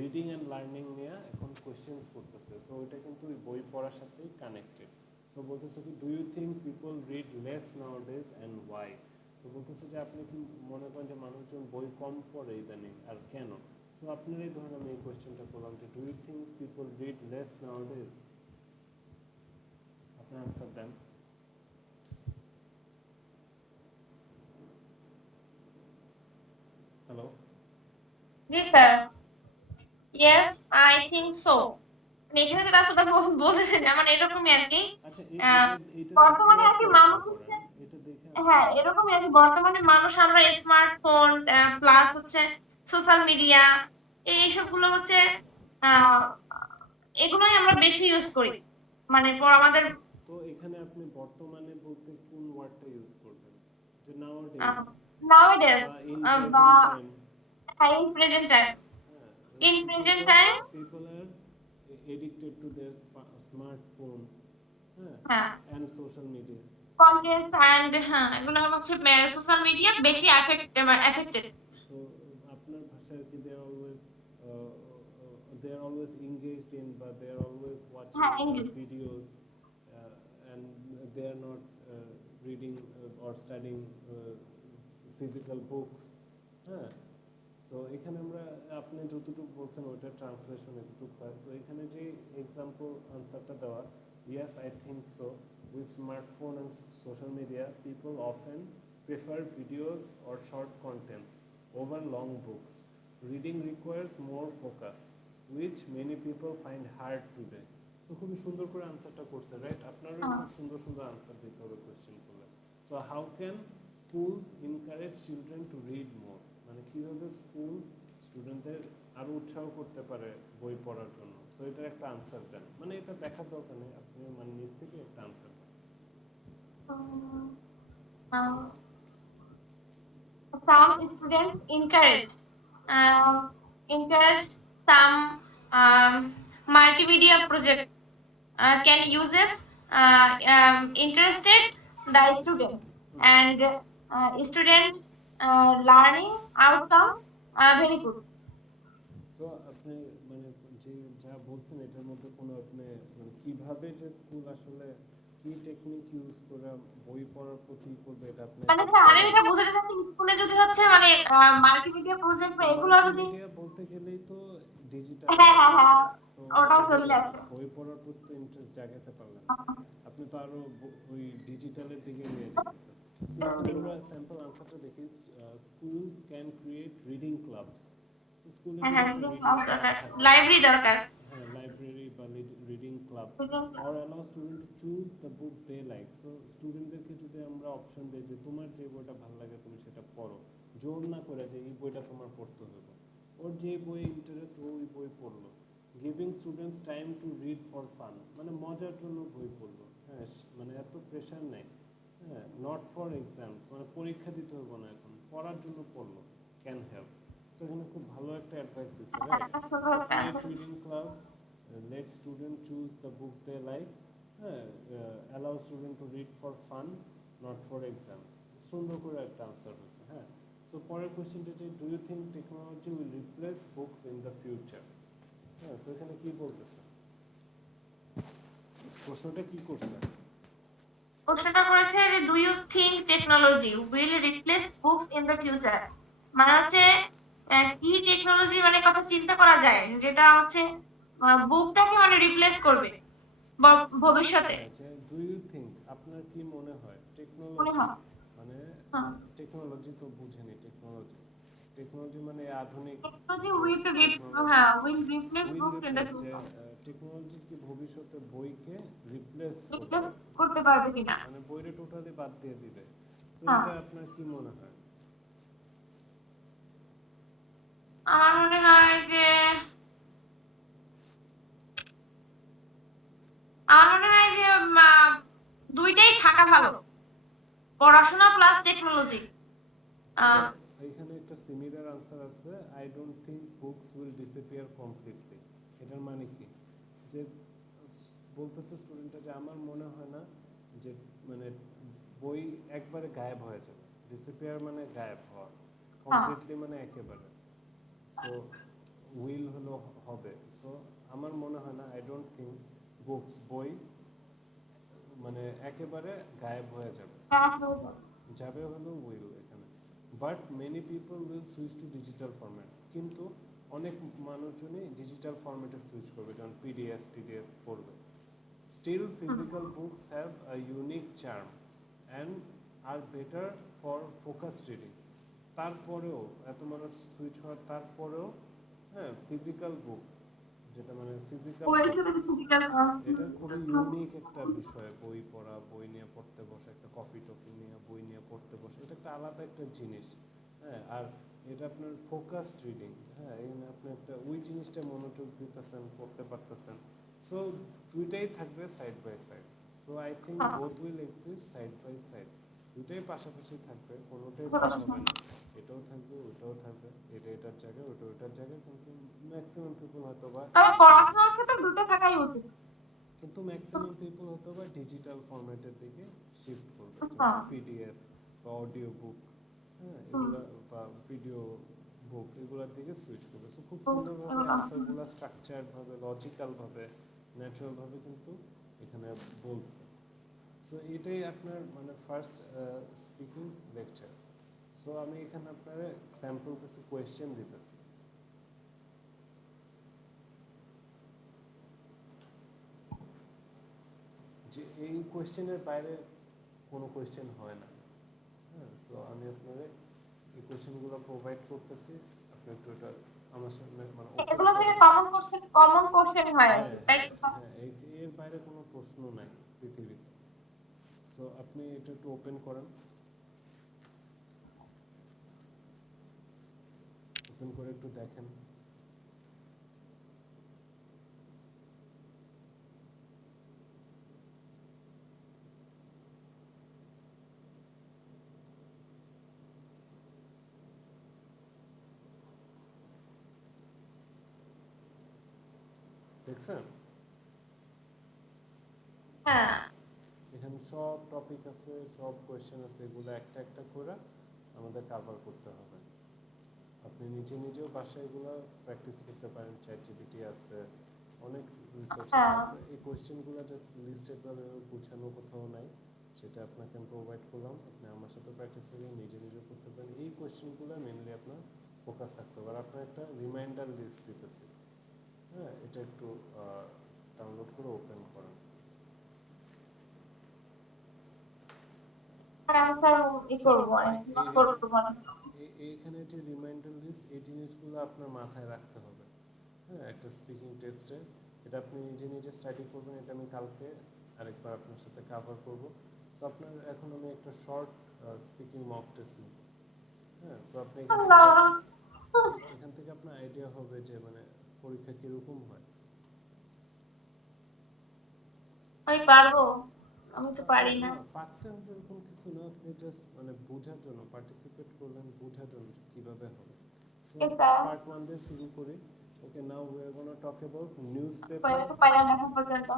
রিডিং অ্যান্ড লার্নিং নিয়ে এখন কোয়েশ্চেন্স করতেছে। সো ওইটা কিন্তু ওই বই পড়ার সাথেই কানেক্টেড। সো বলতেছে কি, do you think people read less nowadays and why? তো বলতেছে যে আপনি কি মনে করেন যে মানুষজন বই কম পড়ে ইদানিং, আর কেন? সো আপনার এই ধরনের আমি এই কোয়েশ্চেনটা করলাম যে do you think people read less nowadays? আপনি আনসার দেন। হ্যালো? জি sir. Yes, I think so. এখানে যেটা আসলে বলতেছেন যেমন এরকমই আর কি। আচ্ছা, আহ, এটা বর্তমানে দেখেই আর কি আপনি মানুষ আনসার হচ্ছে, করেন, এটা দেখে হ্যাঁ আনসার করেন। এরকমই আর কি, বর্তমানে মানুষ আমরা স্মার্টফোন প্লাস হচ্ছে সোশ্যাল মিডিয়া এইসব গুলো হচ্ছে আহ এগুলোই আমরা বেশি ইউজ করি, মানে পর আমাদের তো এখানে আপনি বর্তমানে বলতে কোন ওয়ার্ডটা ইউজ করবেন? যে নাওয়াডেজ নাওয়াডেজ বা ইন বা present Times? In present time, in present people time. people are addicted to their smartphone, হ্যাঁ, হ্যাঁ, and social media. Contents and হ্যাঁ এগুলো হচ্ছে সোশ্যাল মিডিয়া বেশি এফেক্টেড। So আপনার ভাষায় কি they are always engaged in, but they are always watching হ্যাঁ, English. videos, and they are not reading or studying physical books. হ্যাঁ, সো এখানে আমরা আপনি যতটুকু বলছেন ওইটা ট্রান্সলেশন এতটুকু হয়। সো এখানে যে এক্সাম্পল আনসারটা দেওয়া, yes I think so, with smartphone and social media people often prefer videos or short contents over long books. Reading requires more focus, which many people find hard today. তো খুবই সুন্দর করে আনসারটা করছে, রাইট? আপনারও খুব সুন্দর সুন্দর আনসার দিতে হবে কোয়েশ্চেন করলে। So how can schools encourage children to read more, মানে কিভাবে স্কুল স্টুডেন্টদের আরো উৎসাহ করতে পারে বই পড়ার জন্য। সো এটার একটা আনসার দেন, মানে এটা দেখার দরকার নেই, আপনি মানে নিজ থেকে একটা answer then. Some students encouraged some multimedia project can uses interested the students and student learning outcomes very good. So আপনি মানে যে যা বলছেন এটার মধ্যে কোনো আপনি মানে কিভাবে যে স্কুল আসলে কি টেকনিক ইউজ করে বই পড়ার প্রতি করবে এটা আপনি মানে স্যার আমি এটা বোঝাতে চাচ্ছি স্কুলে যদি হচ্ছে মানে মাল্টিমিডিয়া প্রজেক্ট বা এগুলো যদি মিডিয়া বলতে গেলেই তো ডিজিটাল, হ্যাঁ তো ওটাও চলে আসে। বই পড়ার প্রতি ইন্টারেস্ট জাগাতে পারলেন, আপনি তো আরো ওই ডিজিটালের দিকে নিয়ে যেতেছেন। সো আমরা স্যাম্পল আনসারটা দেখি, schools can create reading clubs. So স্কুলে লাইব্রেরি দরকার। হ্যাঁ, লাইব্রেরি বা reading club or allow student to choose the book they like. So স্টুডেন্টদেরকে যদি আমরা অপশন দেই যে তোমার যে বইটা ভালো লাগে তুমি সেটা পড়ো, জোর না করে যে এই বইটা তোমার পড়তে হবে, ওর যে বই ইন্টারেস্ট ওই বই পড়লো। Giving students time to read for fun, মানে মজার জন্য বই পড়লো, হ্যাঁ, মানে এত প্রেশার নেই, হ্যাঁ, নট ফর এক্সামস, মানে পরীক্ষা দিতে হবে না, এখন পড়ার জন্য পড়লো, ক্যান হেল্প। তো এখানে খুব ভালো একটা অ্যাডভাইস দিচ্ছে, right? Reading clubs, let student choose the book they like, allow student to read for fun not for exams. সুন্দর করে একটা আনসার হচ্ছে, হ্যাঁ। সো পরের কোশ্চেনটা যে do you think technology will replace books in the future? হ্যাঁ, so এখানে কি বলতেছে, প্রশ্নটা কি করছে? প্রশ্নটা করেছে যে do you think technology will replace books in the future, মানে হচ্ছে কি টেকনোলজি মানে কথা চিন্তা করা যায় যেটা হচ্ছে বুকটাকে মানে রিপ্লেস করবে ভবিষ্যতে। আচ্ছা, ডু ইউ থিংক, আপনার কি মনে হয় মনে টেকনোলজি হয় মানে, হ্যাঁ টেকনোলজি তো বুঝেনি, টেকনোলজি টেকনোলজি মানে আধুনিক technology technology will replace will books in the replace, যে ফিউচার, টেকনোলজি কি ভবিষ্যতে বইকে রিপ্লেস করবে, রিপ্লেস করতে পারবে কিনা। মানে বইটা টোটালি বাদ দিয়ে দিবে, তো হ্যাঁ এটা আপনার কি মনে হয়? আমার মনে হয় যে দুইটাই থাকা ভালো, পড়াশোনা প্লাস টেকনোলজি। এখানে একটা সিমিলার আনসার আছে, I don't think books will disappear completely. এটার মানে কি, যে বলতেছে স্টুডেন্টটা যে আমার মনে হয় না যে মানে বই একবারে গায়েব হয়ে যাবে, ডিসঅ্যাপিয়ার মানে গায়েব হওয়া, কমপ্লিটলি মানে একেবারে। সো উইল হলো হবে, সো আমার মনে হয় না, আই ডোন্ট থিংক বুকস বই মানে একেবারে গায়েব হয়ে যাবে, যাবে হলো উইল এখানে। But many people will switch to digital format, কিন্তু অনেক মানুষজনই ডিজিটাল ফরম্যাটে সুইচ করবে, যেমন পিডিএফ টিডিএফ পড়বে। Still physical books have a unique charm and are better for focus reading. তারপরেও এত মানুষ সুইচ হওয়ার তারপরেও, হ্যাঁ, ফিজিক্যাল বুক যেটা মানে ফিজিক্যাল, এটা খুবই ইউনিক একটা বিষয়, বই পড়া, বই নিয়ে পড়তে বসে, একটা কফি টফি নিয়ে বই নিয়ে পড়তে বসে, এটা একটা আলাদা একটা জিনিস, হ্যাঁ। আর এটা আপনার ফোকাসড রিডিং, হ্যাঁ, এখানে আপনি একটা ওই জিনিসটা মনোযোগ দিতেছেন, পড়তে পারতেছেন। সো দুইটাই থাকবে side by side, so I think both will exist side by side, দুটাই পাশাপাশি থাকবে, কোনোটাই বাদ হবে না, এটাও থাকবে ওটাও থাকবে, এটা এটার জায়গায় ওটা ওটার জায়গায়, কিন্তু ম্যাক্সিমাম পিপল হয়তো বা, তবে পড়াশোনার ক্ষেত্রে দুটো থাকাই উচিত, কিন্তু ম্যাক্সিমাম পিপল হয়তো বা ডিজিটাল ফরম্যাটের দিকে শিফট করবে, পিডিএফ বা অডিও বুক, হ্যাঁ, এগুলা বা ভিডিও বুক, এগুলোর দিকে সুইচ করবে। সো খুব সুন্দরভাবে অ্যান্সারগুলো স্ট্রাকচার্ড ভাবে, লজিক্যাল ভাবে, ন্যাচারাল ভাবে কিন্তু এখানে বলছে। সো এটাই আপনার মানে ফার্স্ট স্পিকিং লেকচার। সো আমি এখানে আপনার স্যাম্পল কিছু কোয়েশ্চেন দিতেছি। যে এই কোয়েশ্চেনের বাইরে কোনো কোয়েশ্চেন হয় না। হ্যাঁ, সো আমি আপনাদের এই কোয়েশ্চেনগুলো প্রোভাইড করতেছি, আপনি একটু এটা আমার সামনে মানে ওপেন এগুলো থেকে করেন। কমন কোশ্চেন হয় আর হ্যাঁ কি, তাই হ্যাঁ তো? হ্যাঁ, এর বাইরে কোনো প্রশ্ন নাই পৃথিবীতে। সো আপনি এটা একটু ওপেন করেন, ওপেন করে একটু দেখেন। দেখছেন হ্যাঁ। এখানে সব টপিক আছে, সব কোয়েশ্চেন আছে, এগুলো একটা একটা করে আমাদের কভার করতে হবে। আপনি নিজে নিজেও বাসায় এগুলো প্র্যাকটিস করতে পারেন, চ্যাট জিপিটি আছে, অনেক রিসোর্সেস হ্যাঁ। আছে। এই কোয়েশ্চেনগুলো জাস্ট লিস্টেড ভাবে গুছানো কোথাও নাই, সেটা আপনাকে আমি প্রোভাইড করলাম। আপনি আমার সাথে প্র্যাকটিস করে নিজে নিজেও করতে পারেন। এই কোয়েশ্চেনগুলো মেনলি আপনার ফোকাস থাকতে হবে। আর আপনার একটা রিমাইন্ডার লিস্ট দিতেছি, হ্যাঁ, এটা একটু ডাউনলোড করে ওপেন করেন। আর আমি স্যার ই সো করবো, নোট করবো না। এইখানে যে রিমাইন্ডার লিস্ট, এই জিনিসগুলো আপনার মাথায় রাখতে হবে। হ্যাঁ, একটা স্পিকিং টেস্টে এটা আপনি নিজে নিজে স্টাডি করবেন। এটা আমি কালকে আরেকবার আপনার সাথে কভার করব। সো আপনার এখন আমি একটা শর্ট স্পিকিং মক টেস্ট নিব। হ্যাঁ, সো আপনি আল্লাহ। এখান থেকে আপনার আইডিয়া হবে যে মানে পরীক্ষা কিরকম হয়। আমি পারবো? আমি তো পারি না। না, পারতে হবে এরকম কিছু না, আপনি জাস্ট মানে বোঝার জন্য পার্টিসিপেট করলেন, বোঝার জন্য কিভাবে হবে। So okay sir. পার্ট 1 দিয়ে শুরু করি। Okay, now we are gonna talk about newspaper. পড়াতে পারি না এখন পর্যন্ত।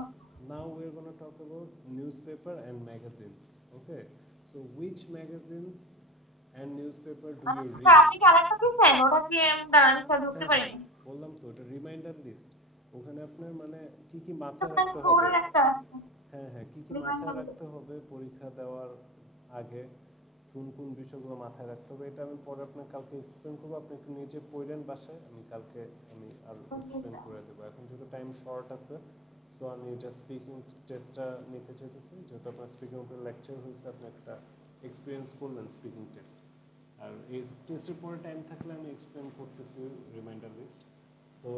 Now we are going to talk about newspaper and magazines. Okay, so which magazines and newspaper do you sir read? আপনি কি আরেকটা দিয়েছেন? ওটা কি দাঁড়ান, আমি স্যার ঢুকতে হ্যাঁ হ্যাঁ, পারিনি। বললাম তো এটা রিমাইন্ডার লিস্ট। ওখানে আপনার মানে কি কি তো মাথায় মানে রাখতে হবে। ফোরের একটা আছে। হ্যাঁ হ্যাঁ, কি কি মাথায় রিমাইন্ডার রাখতে লিস্ট। হবে পরীক্ষা দেওয়ার আগে, কোন কোন বিষয়গুলো মাথায় রাখতে হবে, এটা আমি পরে আপনার কালকে এক্সপ্লেন করবো। আপনি একটু নিজে পড়েন বাসায়, আমি কালকে আমি আর এক্সপ্লেন করে দেবো। এখন যেহেতু টাইম শর্ট আছে, সো আমি জাস্ট স্পিকিং টেস্টটা নিতে চাইতেছি। যেহেতু আপনার স্পিকিং উপরে লেকচার হয়েছে, আপনি একটা এক্সপিরিয়েন্স করলেন স্পিকিং টেস্ট। আর এই টেস্টের পরে টাইম থাকলে আমি এক্সপ্লেন করতেছি রিমাইন্ডার লিস্ট। সো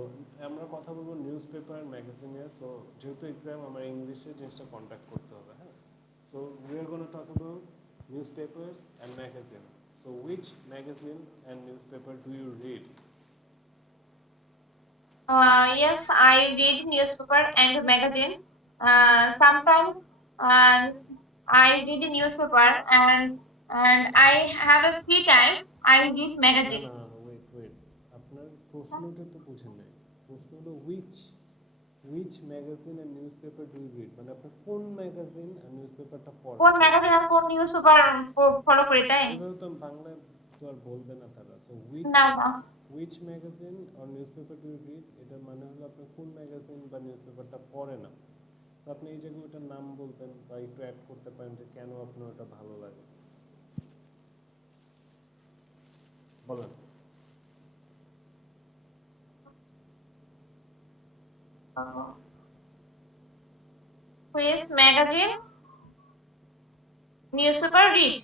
আমরা কথা বলবো নিউজ পেপার ম্যাগাজিন নিয়ে। সো যেহেতু এক্সাম, আমার ইংলিশে জিনিসটা কন্ট্যাক্ট করতে হবে। হ্যাঁ, so we are gonna talk about newspapers and magazine. So which magazine and newspaper do you read? Yes, I read newspaper and magazine. Sometimes I read a newspaper and I have a free time. I read না magazine. না না, wait wait, আপনার প্রশ্নটা তো বুঝেন নাই। প্রশ্ন হলো which magazine and newspaper do you read, মানে আপনি কোন ম্যাগাজিন আর নিউজপেপারটা পড়েন। কোন ম্যাগাজিন আর কোন নিউজপেপার ফলো করি, তাই? এভাবে তো বাংলায় তো আর বলবে না তারা। সো না না। which magazine or newspaper do you read, এটা মানে হলো আপনি কোন ম্যাগাজিন বা নিউজপেপারটা পড়েন না। তো আপনি এই জায়গায় ওটার নাম বলবেন বা একটু অ্যাড করতে পারেন যে কেন আপনার ওটা ভালো লাগে, বলেন। Which magazine, newspaper read?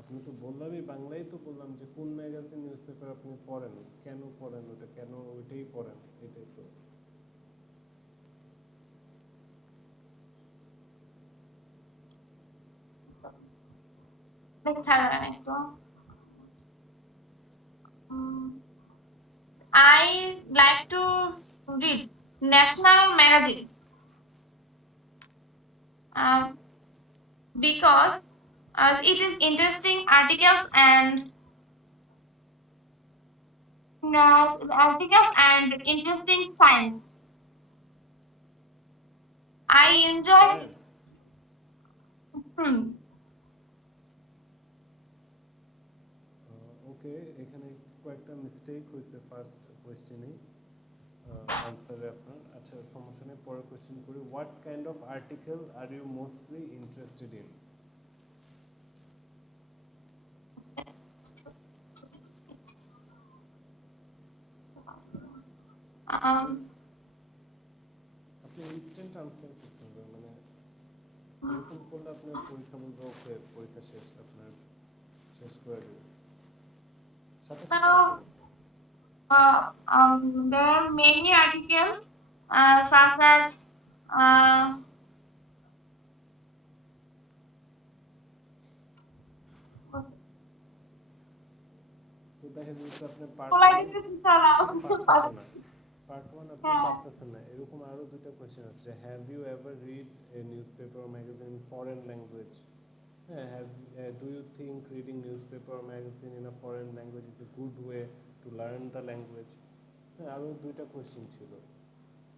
আপনি তো বললামই, বাংলায় তো বললাম যে কোন ম্যাগাজিন নিউজপেপার আপনি পড়েন, কেন পড়েন ওটা, কেন ওইটাই পড়েন, এটাই তো। ছাড়া একটু। I like to read national magazine um, because it is interesting articles and interesting science. I enjoy. Science. Hmm, ওকে, এখানে কয়েকটা মিস্টেক হয়েছে ফার্স্ট কোয়েশ্চেনে। আনসারে আপনার। আচ্ছা সমস্যা নেই, পরে কোয়েশ্চেন করি। What kind of article are you mostly interested in? আপনি ইনস্ট্যান্ট আনসার করতে হবে, মানে এরকম করলে আপনার পরীক্ষা বলবে ওকে পরীক্ষা শেষ, আপনার শেষ করে দেবে, সাথে সাথে আনসার করতে হবে। There are many articles such as তো দেখা যাচ্ছে আপনি পার্ট polite পারতেছেন না, পার্ট ওয়ান আপনি হ্যাঁ পারতেছেন না, এরকম আরো দুইটা কোয়েশ্চেন আছে। Have you ever read a newspaper or magazine in foreign language? হ্যাঁ, do you think reading newspaper or magazine in a foreign language is a good way to learn the language? হ্যাঁ, আরো দুইটা question ছিল।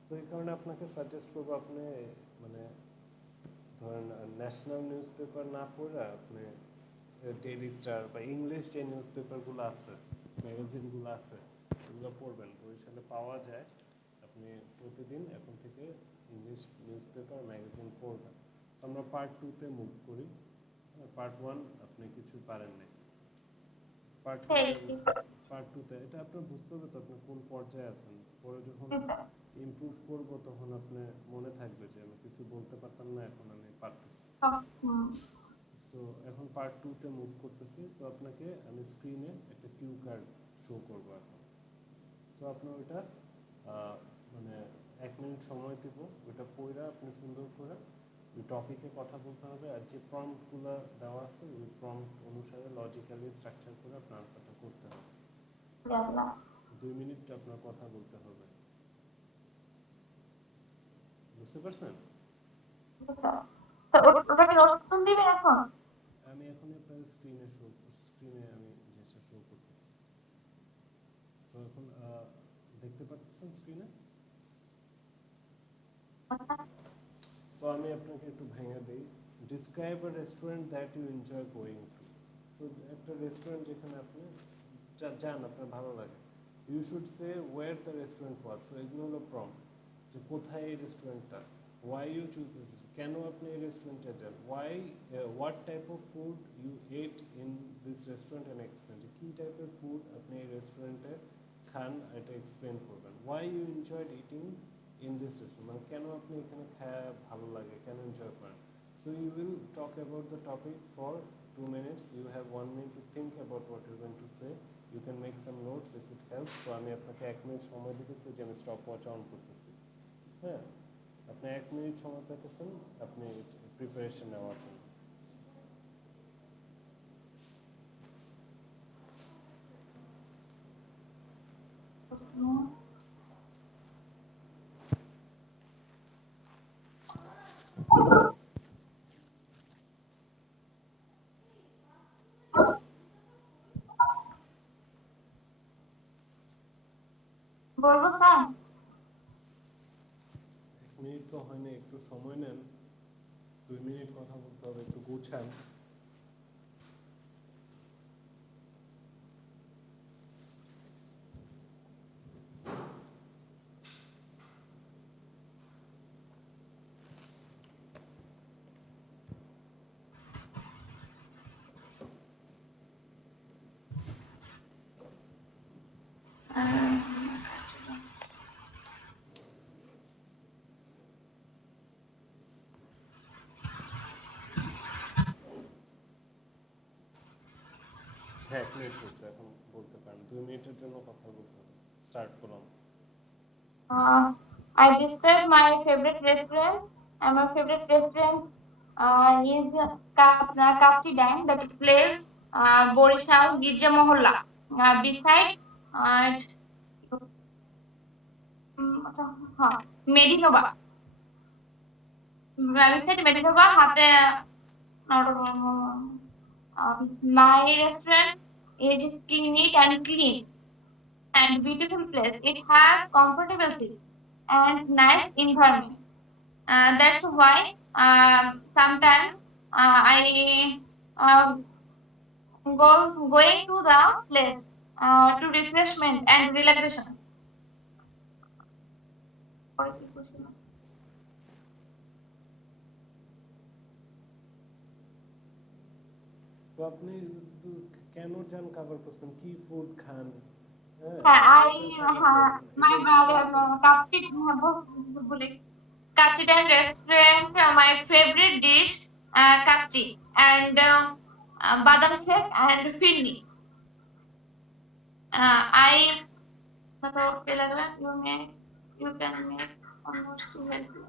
তো এই কারণে আপনাকে suggest করবো আপনি মানে ধরেন ন্যাশনাল নিউজ পেপার না পড়ে আপনি ডেইলি স্টার বা ইংলিশ যে নিউজ পেপারগুলো আছে, ম্যাগাজিনগুলো আছে, এগুলো পড়বেন। বরিশালে পাওয়া যায়, আপনি প্রতিদিন এখন থেকে ইংলিশ নিউজ পেপার ম্যাগাজিন পড়বেন। তো আমরা পার্ট টুতে মুভ করি। পার্ট ওয়ান আপনি কিছু পারেন নাই, পার্ট টুতে পার্ট টুতে এটা আপনার বুঝতে হবে তো আপনি কোন পর্যায়ে আছেন। পরে যখন ইমপ্রুভ করব তখন আপনি মনে থাকবে যে আমি কিছু বলতে পারতাম না, এখন আমি পারতেছি। সো এখন পার্ট টুতে মুভ করতেছি। সো আপনাকে আমি স্ক্রিনে একটা কিউ কার্ড শো করবো এখন। সো আপনি ওইটা মানে 1 মিনিট সময় দিব, ওইটা পড়া আপনি সুন্দর করে ওই টপিকে কথা বলতে হবে, আর যে প্রম্পটগুলো দেওয়া আছে ওই প্রম্পট অনুসারে লজিক্যালি স্ট্রাকচার করে আপনার আনসারটা করতে হবে। 2 মিনিট আপনার কথা বলতে হবে, বুঝতে পারছেন? ওটা কি নতুন দিবেন এখন? আমি এখন আপনার স্ক্রিনে আমি জিনিসটা শো করতেছি। সো এখন দেখতে পাচ্ছেন স্ক্রিনে? সো আমি আপনাকে একটু ভেঙে দিই। Describe a restaurant that you enjoy going to. So একটা রেস্টুরেন্ট যেখানে আপনি যান, আপনার ভালো লাগে। You should say where the restaurant was. So এগুলো হলো প্রম্পট, যে কোথায় এই রেস্টুরেন্টটা, ওয়াই ইউ চুজ দিস, কেন আপনি এই রেস্টুরেন্টে যান, why what type of food you eat in this restaurant and explain, যে কী টাইপের ফুড আপনি এই রেস্টুরেন্টে খান এটা এক্সপ্লেন করবেন। Why you enjoyed eating in this restaurant, মানে কেন আপনি এখানে খাওয়া ভালো লাগে, কেন এনজয় করেন। So you will talk about the topic for 2 minutes. You have 1 minute to think about what you're going to say. You can make some notes if it helps. So আমি আপনাকে 1 মিনিট সময় দিতেছি, যে আমি stop watch on করতেছি। হ্যাঁ, আপনি 1 minute সময় পেতেছেন আপনি প্রিপারেশন নেওয়ার জন্য। বলবো স্যার? 1 মিনিট তো হয়নি, একটু সময় নেন। 2 মিনিট কথা বলতে হবে, একটু গুছান। হ্যাঁ, 1 মিনিট হয়েছে, এখন বলতে পারেন। 2 মিনিটের জন্য কথা বলতে হবে। স্টার্ট করলাম। I describe my favorite restaurant, and my favorite restaurant is Kapchi Dine, that place Borishal Girja Mohalla, beside uh, Medinova. Beside Medinova, হাতে my restaurant is neat and clean and beautiful place. It has comfortable seats and nice environment. That's why sometimes I going to the place to refreshment and relaxation. পরে কি question? তো আপনি কেন যান cover করছেন, কি food খান, হ্যাঁ হ্যাঁ, আই এটা কভার হ্যাঁ করেন, মাই এটা এক্সপ্লেন করেন। কাচ্চি বলে Kachidan restaurant, my favorite dish, kachi and badam shake and firni. I you may you can make some notes to help you.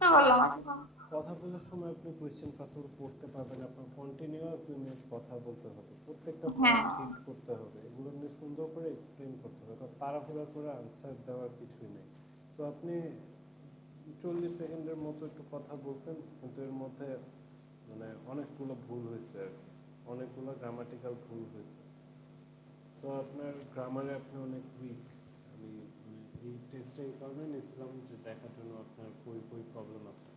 তো বললাম আচ্ছা। কথা বলার সময় আপনি কোয়েশ্চেন ফার্স্ট পড়তে পারবেন, আপনার কন্টিনিউয়াস 2 মিনিট কথা বলতে হবে, প্রত্যেকটা হ্যাঁ পয়েন্ট হিট করতে হবে, এগুলো নিয়ে সুন্দর করে এক্সপ্লেন করতে হবে, তো তাড়াহুড়া করে আনসার দেওয়ার কিছুই নেই। সো আপনি 40 সেকেন্ডের মতো একটু কথা বলছেন, কিন্তু এর মধ্যে মানে অনেকগুলো ভুল হয়েছে আর কি, অনেকগুলো গ্রামাটিক্যাল ভুল হয়েছে। সো আপনার গ্রামারে আপনি অনেক উইক। আমি মানে এই টেস্টটা এই কারণে নিয়েছিলাম যে দেখার জন্য আপনার কই কই প্রবলেম আছে।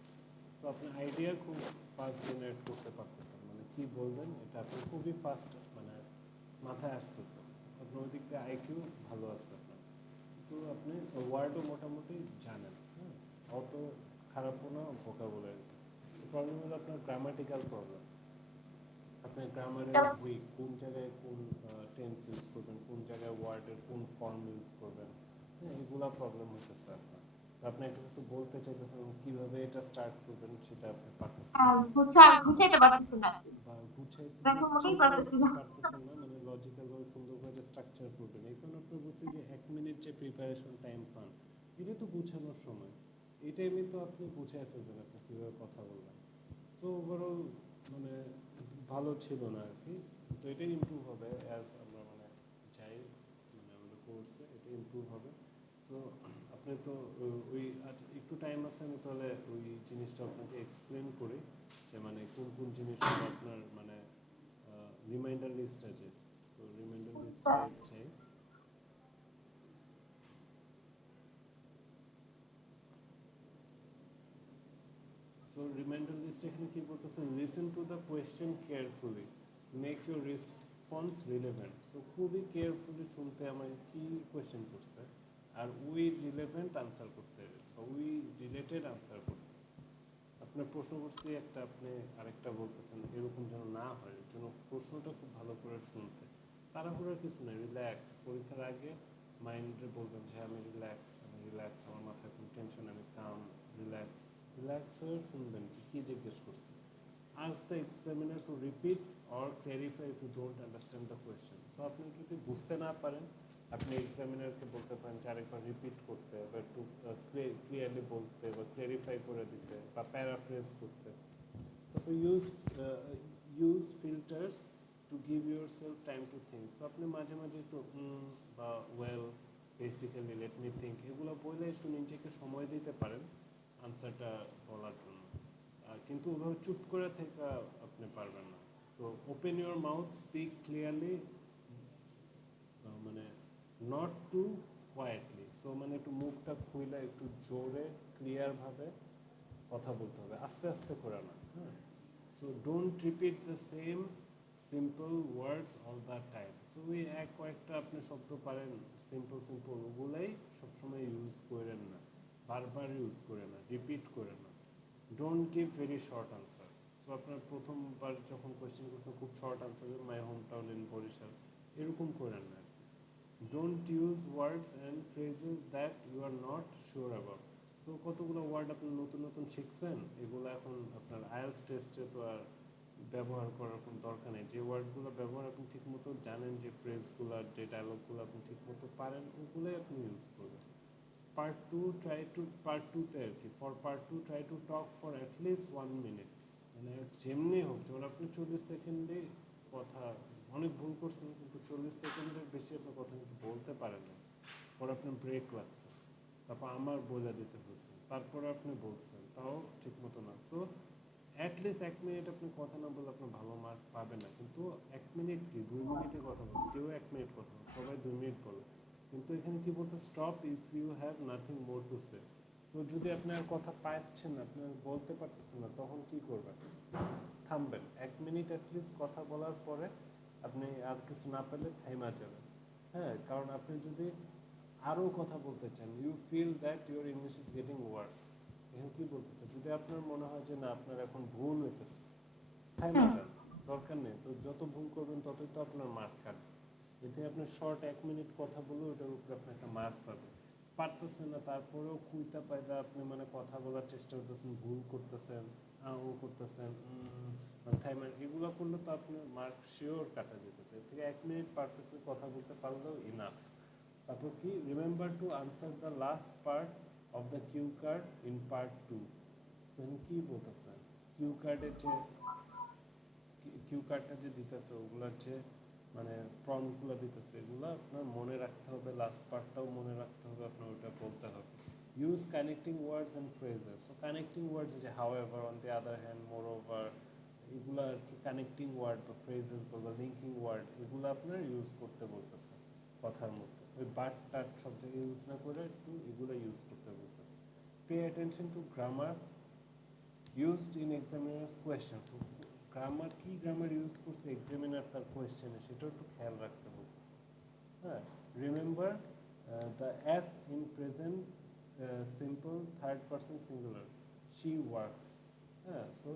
সো আপনি আইডিয়া খুব ফাস্ট জেনারেট করতে পারতেছেন, মানে কি বলবেন এটা আপনি খুবই ফাস্ট মানে মাথায় আসতেছে, আপনার ওই দিক দিয়ে আইকিউ ভালো আছে আপনার, কিন্তু আপনি ওয়ার্ডও মোটামুটি জানেন, হ্যাঁ অত খারাপও না ভোকাবুলারি। প্রবলেম হলো আপনার গ্রামাটিক্যাল প্রবলেম, আপনার গ্রামারে উইক, কোন জায়গায় কোন টেন্স ইউজ করবেন, কোন জায়গায় ওয়ার্ডের কোন ফর্ম ইউজ করবেন, হ্যাঁ এগুলা প্রবলেম হতেছে আপনার। তো আপনি একটা কিছু বলতে চাইতেছেন, কিভাবে এটা স্টার্ট করবেন সেটা আপনি পারতেছেন না, গুছাইতে পারতেছি না, বা গুছাইতে দেখো মোটেই পারতেছি না। পারতেছেন না, মানে লজিক্যাল ভাবে সুন্দর করে স্ট্রাকচার করবেন। এই কারণে আপনি বলছি যে 1 মিনিট যে প্রিপারেশন টাইম পান, এটা তো গুছানোর সময়, এই টাইমে তো আপনি গুছাই ফেলবেন আপনি কিভাবে কথা বলবেন। তো ওভারঅল মানে ভালো ছিল না আর কি, তো এটা ইমপ্রুভ হবে অ্যাজ আমরা মানে যাই মানে আমাদের কোর্সে এটা ইমপ্রুভ হবে। সো আপনি তো ওই আর একটু টাইম আছে, আমি তাহলে ওই জিনিসটা আপনাকে এক্সপ্লেন করি যে মানে কোন কোন জিনিসগুলো আপনার মানে রিমাইন্ডার লিস্ট আছে। সো রিমাইন্ডার লিস্টে চাই। So reminder list এখানে কি বলতেছে, listen to the question carefully, make your response relevant। So খুবই কেয়ারফুলি শুনতে আমাকে কি কোয়েশ্চেন করছে, আর উই রিলেভেন্ট আনসার করতে বা উই রিলেটেড আনসার করতে। আপনার প্রশ্ন করছি একটা, আপনি আরেকটা বলতেছেন, এরকম যেন না হয়, এর জন্য প্রশ্নটা খুব ভালো করে শুনতে। তাড়াহুড়ার কিছু নেই, রিল্যাক্স। পরীক্ষার আগে মাইন্ডে বলবেন যে আমি রিল্যাক্স, আমার মাথায় কোনো টেনশন, আমি কাম, রিল্যাক্স। রিল্যাক্স হয়ে শুনবেন যে কি জিজ্ঞেস করছে। Ask the examiner to repeat or clarify if you don't understand the question। So আপনি যদি বুঝতে না পারেন, আপনি এক্সামিনারকে বলতে পারেন যে আরেকবার রিপিট করতে, বা একটু ক্লিয়ারলি বলতে, বা ক্লারিফাই করে দিতে, বা প্যারাফ্রেজ করতে। তারপর use filters to give your self time to think. So আপনি মাঝে মাঝে একটু বা well, basically, let me think, এগুলো বলে একটু নিজেকে সময় দিতে পারেন আনসারটা বলার জন্য, কিন্তু ওভাবে চুপ করে থেকে আপনি পারবেন না। So open your mouth, speak clearly, মানে নট টু কোয়াইটলি। সো মানে একটু মুখটা খুইলা একটু জোরে ক্লিয়ার ভাবে কথা বলতে হবে, আস্তে আস্তে করে না, হ্যাঁ। So don't repeat the same simple words all the time. So ওই কয়েকটা আপনি শব্দ পারেন সিম্পল ওগুলাই সবসময় ইউজ করেন না, বারবার ইউজ করে না, রিপিট করে না। Don't give very short answer. So আপনার প্রথমবার যখন কোয়েশ্চেন করছেন খুব short answer, my home town in Barishal, এরকম করেন না। Don't use words and phrases that you are not sure about. So কতগুলো ওয়ার্ড আপনি নতুন নতুন শিখছেন, এগুলো এখন আপনার আইএলটিএস টেস্টে তো আর ব্যবহার করার কোনো দরকার নেই। যে ওয়ার্ডগুলো ব্যবহার আপনি ঠিকমতো জানেন, যে ফ্রেজগুলো, যে ডায়লগগুলো আপনি ঠিকমতো পারেন, ওগুলোই আপনি ইউজ করবেন। পার্ট টুতে আর কি, for part to try to talk for at least 1 minute. মানে যেমনি হোক, যেমন আপনি 40 সেকেন্ডে কথা, অনেক ভুল করছেন, কিন্তু 40 সেকেন্ডের বেশি আপনার কথা কিন্তু বলতে পারেন না। পরে আপনার ব্রেক লাগছে, তারপর আমার বলে দিতে হয়েছে, তারপরে আপনি বলছেন, তাও ঠিক মতো না। সো অ্যাটলিস্ট 1 মিনিট আপনি কথা না বলে আপনার ভালো মার্ক পাবেন না। কিন্তু 1 মিনিট কি, 2 মিনিটে কথা বলুন, কেউ 1 মিনিট কথা বলে, সবাই 2 মিনিট বলে। কিন্তু এখানে কি বলতে, stop if you have nothing more to say. তো যদি আপনি আর কথা পাচ্ছেন না, আপনি বলতে পারতেছেন না, তখন কি করবেন? থামবেন। 1 মিনিট অ্যাটলিস্ট কথা বলার পরে আপনি আর কিছু না পেলে থাইমা যাবেন, হ্যাঁ। কারণ আপনি যদি আরো কথা বলতে চান, you feel that your English is getting worse, এখন কি বলতেছে, যদি আপনার মনে হয় যে না আপনার এখন ভুল হইতেছে, থাইমা হুম। যান, দরকার নেই তো, যত ভুল করবেন ততই তো আপনার মার্ক কাটবে। যদি আপনি শর্ট 1 মিনিট কথা বলে ওটার উপরে আপনি একটা মার্ক পাবেন, পারতেছেন না তারপরেও কুইতা পায়দা আপনি মানে কথা বলার চেষ্টা করতেছেন, ভুল করতেছেন, ও করতেছেন, মানে থাইমা, এগুলো করলে তো আপনার মার্ক শিওর কাটা যেতেছে। এর থেকে 1 মিনিট পারফেক্টলি কথা বলতে পারলেও ইনাফ। তারপর কি, remember to answer the last part of the cue card in part 2। মানে কি বলতেছে, কিউ কার্ডের যে কিউ কার্ডটা যে দিতেছে ওগুলার যে মানে প্রম্পটগুলো দিতেছে এগুলো আপনার মনে রাখতে হবে, লাস্ট পার্টটাও মনে রাখতে হবে, আপনার ওটা বলতে হবে। Use connecting words and phrases. So connecting words যে however, on the other hand, moreover, এগুলো আর কি কানেক্টিং ওয়ার্ড বা ফ্রেজেস বলবো, লিঙ্কিং ওয়ার্ড, এগুলো আপনার ইউজ করতে বলতেছে কথার মধ্যে। ওই বাট টাট সব জায়গায় ইউজ না করে একটু এগুলো ইউজ করতে বলতেছে। Pay attention to grammar used in examiner's questions. So grammar কি গ্রামার ইউজ করছে এক্সামিনার তার কোয়েশ্চেনে সেটাও একটু খেয়াল রাখতে বলতেছে। হ্যাঁ, remember the S in present simple third person singular, she works. হ্যাঁ, so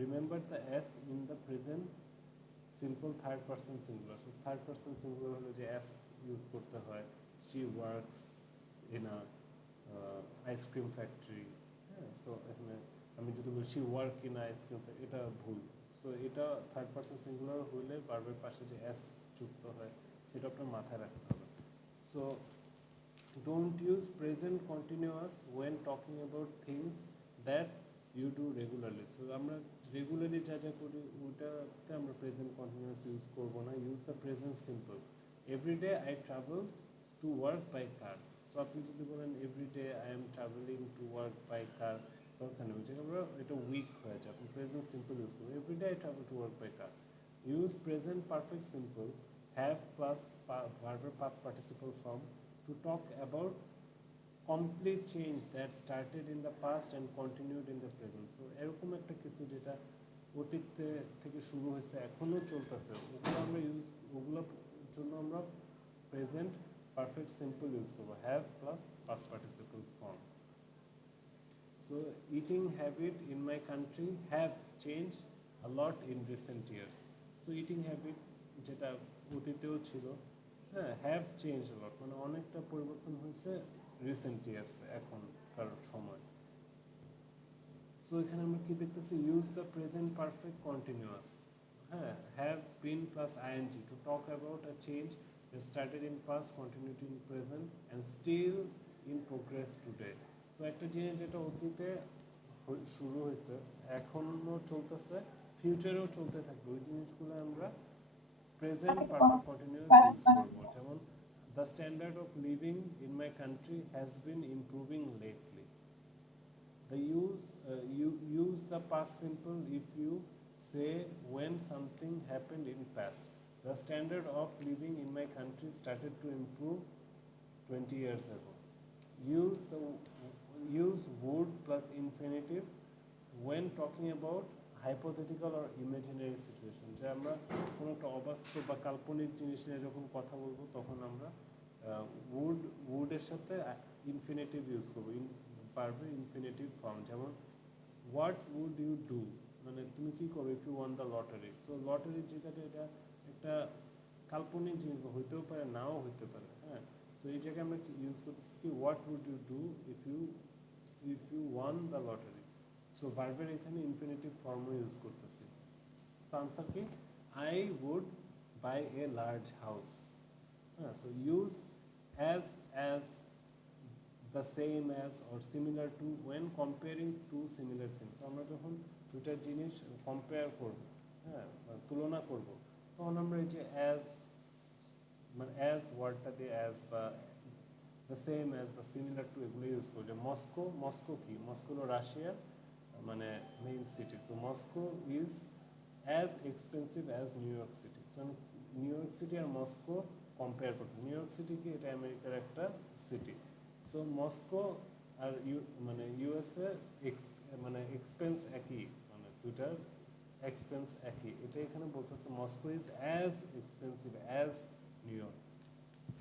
remember the S in the present simple third person singular. So third person singular হলো যে এস ইউজ করতে হয়, she works in a ice cream factory. হ্যাঁ, so এখানে আমি যদি বলি শি ওয়ার্ক ইন আইসক্রিম, এটা ভুল। সো এটা থার্ড পারসন সিঙ্গুলার হইলে ভার্বের পাশে যে এস যুক্ত হয় সেটা আপনার মাথায় রাখতে হবে। So don't use present continuous when talking about things that you do regularly. So আমরা রেগুলারলি যা যা করি ওটাতে আমরা প্রেজেন্ট কন্টিনিউয়াস ইউজ করবো না। Use the present simple. Everyday I travel to work by car. So আপনি যদি বলেন everyday I am travelling to work by car, দরকার নেই, যে আমরা এটা উইক হয়ে যায়, আপনি প্রেজেন্ট সিম্পল ইউজ করবেন, everyday I travel to work by car. Use present perfect simple have plus ভার্বের past participle form to talk about complete change that started in the past and continued in the present. So এরকম একটা কিছু যেটা অতীত থেকে শুরু হয়েছে এখনো চলতেছে, ওগুলো আমরা ইউজ, ওগুলোর জন্য আমরা প্রেজেন্ট পারফেক্ট সিম্পল ইউজ করবো, have plus past participle form. So eating habit in my country have changed a lot in recent years. So eating habit যেটা অতীতেও ছিল, হ্যাঁ, have changed a lot, মানে অনেকটা পরিবর্তন হয়েছে রিসেন্ট ইয়ার্সে, এখনকার সময়। সো এখানে আমরা কি দেখতেছি, use the present perfect continuous. হ্যাঁ, have been plus ING to talk about a change that started in past, continued in present and still in progress today. So একটা জিনিস যেটা অতীতে শুরু হয়েছে, এখনো চলতেছে, ফিউচারেও চলতে থাকবে, ওই জিনিসগুলো আমরা প্রেজেন্ট পারফেক্ট কন্টিনিউয়াস ইউজ করব। যেমন the standard of living in my country has been improving lately. The you use the past simple if you say when something happened in past. The standard of living in my country started to improve 20 years ago. Use would plus infinitive when talking about hypothetical or imaginary situation. যে আমরা কোনো একটা অবাস্তব বা কাল্পনিক জিনিস নিয়ে যখন কথা বলবো তখন আমরা উডের সাথে ইনফিনিটিভ ইউজ করবো, পারবে ইনফিনিটিভ ফর্ম। যেমন হোয়াট উড ইউ ডু, মানে তুমি কি করো if you won the lottery. So লটারির জায়গাটা এটা একটা কাল্পনিক জিনিস, হইতেও পারে নাও হইতে পারে। হ্যাঁ, তো এই জায়গায় আমরা ইউজ করতেছি কি, what would you do if you won the lottery. So ভার্বের এখানে ইনফিনিটিভ ফর্মও ইউজ করতেছি। তো আনসার কি, I would buy a large house. হ্যাঁ, so use as the same as or similar to when comparing two similar things. So আমরা যখন দুটা জিনিস কম্পেয়ার করব, হ্যাঁ, তুলনা করব, তখন আমরা এই যে as, মানে as ওয়ার্ডটা দিয়ে as বা the same as বা similar to এগুলো ইউজ করব। যে মস্কো কি, মস্কো হলো রাশিয়ার মানে main city. So Moscow is as expensive as new York city. So আমি নিউ ইয়র্ক সিটি আর মস্কো কম্পেয়ার করতেছি। নিউ ইয়র্ক সিটি কি, এটা আমেরিকার একটা সিটি। সো মস্কো আর মানে ইউএসএ মানে এক্সপেন্স একই, মানে দুটার এক্সপেন্স একই, এটা এখানে বলতেছে Moscow is as expensive as new York.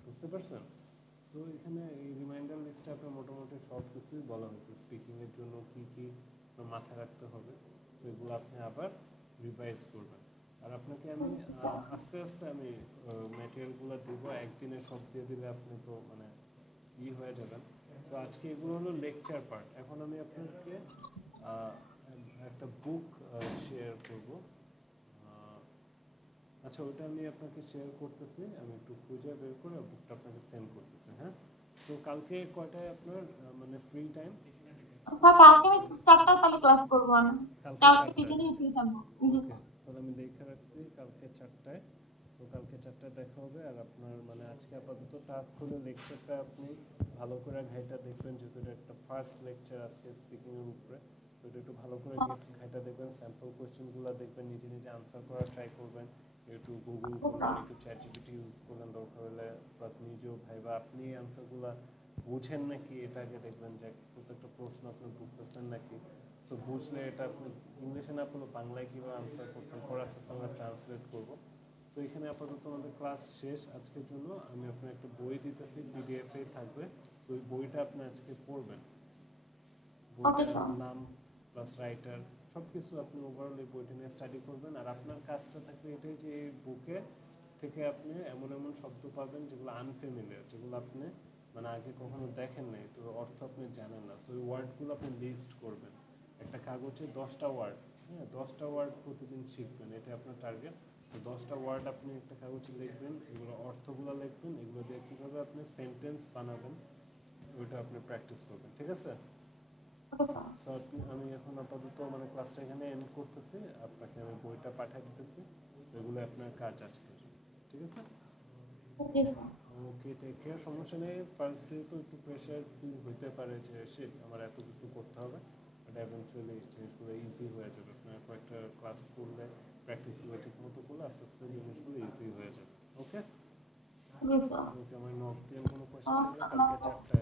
বুঝতে পারছেন? সো এখানে এই রিমাইন্ডার লিস্টে আপনার মোটামুটি সব কিছুই বলা হয়েছে, স্পিকিং এর জন্য কি কি আপনার মাথায় রাখতে হবে, তো এগুলো আপনি আবার রিভাইজ করবেন। আর আপনাকে আমি আস্তে আস্তে আমি ম্যাটেরিয়ালগুলো দিব, একদিনে সব দিয়ে দিলে আপনি তো মানে হয়ে যাবেন। তো আজকে এগুলো হলো লেকচার পার্ট। এখন আমি আপনাকে আহ, একটা বুক শেয়ার করব। আচ্ছা, ওটা আমি আপনাকে শেয়ার করতেছি, আমি একটু খুঁজে বের করে বুকটা আপনাকে সেন্ড করতেছি। হ্যাঁ, তো কালকে কয়টায় আপনার মানে ফ্রি টাইম? স্যার কালকে আমি 4টায় তাহলে ক্লাস করবো আমি। কালকে কালকে 4টায়? বিকেলে ফ্রি থাকবো। জি ওকে, স্যার। তাহলে আমি দেখে রাখছি কালকে 4টায়। সো কালকে 4টায় দেখা হবে। আর আপনার মানে আজকে আপাতত টাস্ক হলো লেকচারটা আপনি ভালো করে ঘাইটা দেখবেন, যেহেতু এটা একটা ফার্স্ট লেকচার আজকে স্পিকিং এর উপরে। তো এটা একটু ভালো করে ঘাইটা দেখবেন, স্যাম্পল কোশ্চেনগুলো দেখবেন, নিজে নিজে আনসার করার ট্রাই করবেন, একটু গুগল করলেন, একটু চ্যাট জিপিটি ইউজ করলেন দরকার হলে, প্লাস নিজেও ভাইবা আপনি আনসারগুলো বুঝেন নাকি এটা আগে দেখবেন, যে প্রত্যেকটা প্রশ্ন আপনি বুঝতেছেন নাকি। সো বুঝলে এটা আপনি ইংলিশে না পড়লে বাংলায় কীভাবে আনসার করতেন, পরে আস্তে আস্তে আমরা ট্রান্সলেট করবো। তো এখানে আপাতত আমাদের ক্লাস শেষ আজকের জন্য। আমি আপনার একটা বই দিতেছি, পিডিএফ এ থাকবে। তো ওই বইটা আপনি আজকে পড়বেন, ওকে বইটার স্যার। নাম প্লাস রাইটার সব কিছু আপনি ওভারঅল এই বইটা নিয়ে স্টাডি করবেন। আর আপনার কাজটা থাকবে এটাই যে এই বুকে থেকে আপনি এমন এমন শব্দ পাবেন যেগুলো আনফেমিলিয়ার, যেগুলো আপনি মানে আগে কখনো দেখেন নাই, তো অর্থ আপনি জানেন না। সো ওই ওয়ার্ডগুলো আপনি লিস্ট করবেন একটা কাগজে, 10টা ওয়ার্ড। হ্যাঁ, 10টা ওয়ার্ড প্রতিদিন শিখবেন, এটা আপনার টার্গেট। তো 10টা ওয়ার্ড আপনি একটা কাগজে লিখবেন, এগুলো অর্থগুলো লিখবেন, এগুলো দিয়ে কীভাবে আপনি সেন্টেন্স বানাবেন ওইটা আপনি প্র্যাকটিস করবেন, ঠিক আছে? Okay sir. সো আমি এখন আপাতত মানে ক্লাসটা এখানে এন্ড করতেছি, আপনাকে আমি বইটা পাঠিয়ে দিতেছি। তো এগুলো আপনার কাজ আজকে, ঠিক আছে? Okay sir. Okay, take care. সমস্যা নেই, ফার্স্ট ডে তো একটু প্রেশার ফিল হতে পারে যে শিট আমার এত কিছু করতে হবে, বাট এভেন্চুয়ালি জিনিসগুলো ইজি হয়ে যাবে। আপনার কয়েকটা ক্লাস করলে, প্র্যাকটিসগুলো ঠিক মতো করলে আস্তে আস্তে জিনিসগুলো ইজি হয়ে যাবে। ওকে জি স্যার। ওকে, আমার নক দিয়ে কোনো কোয়েশ্চেন থাকলে কালকে আমার 4টায়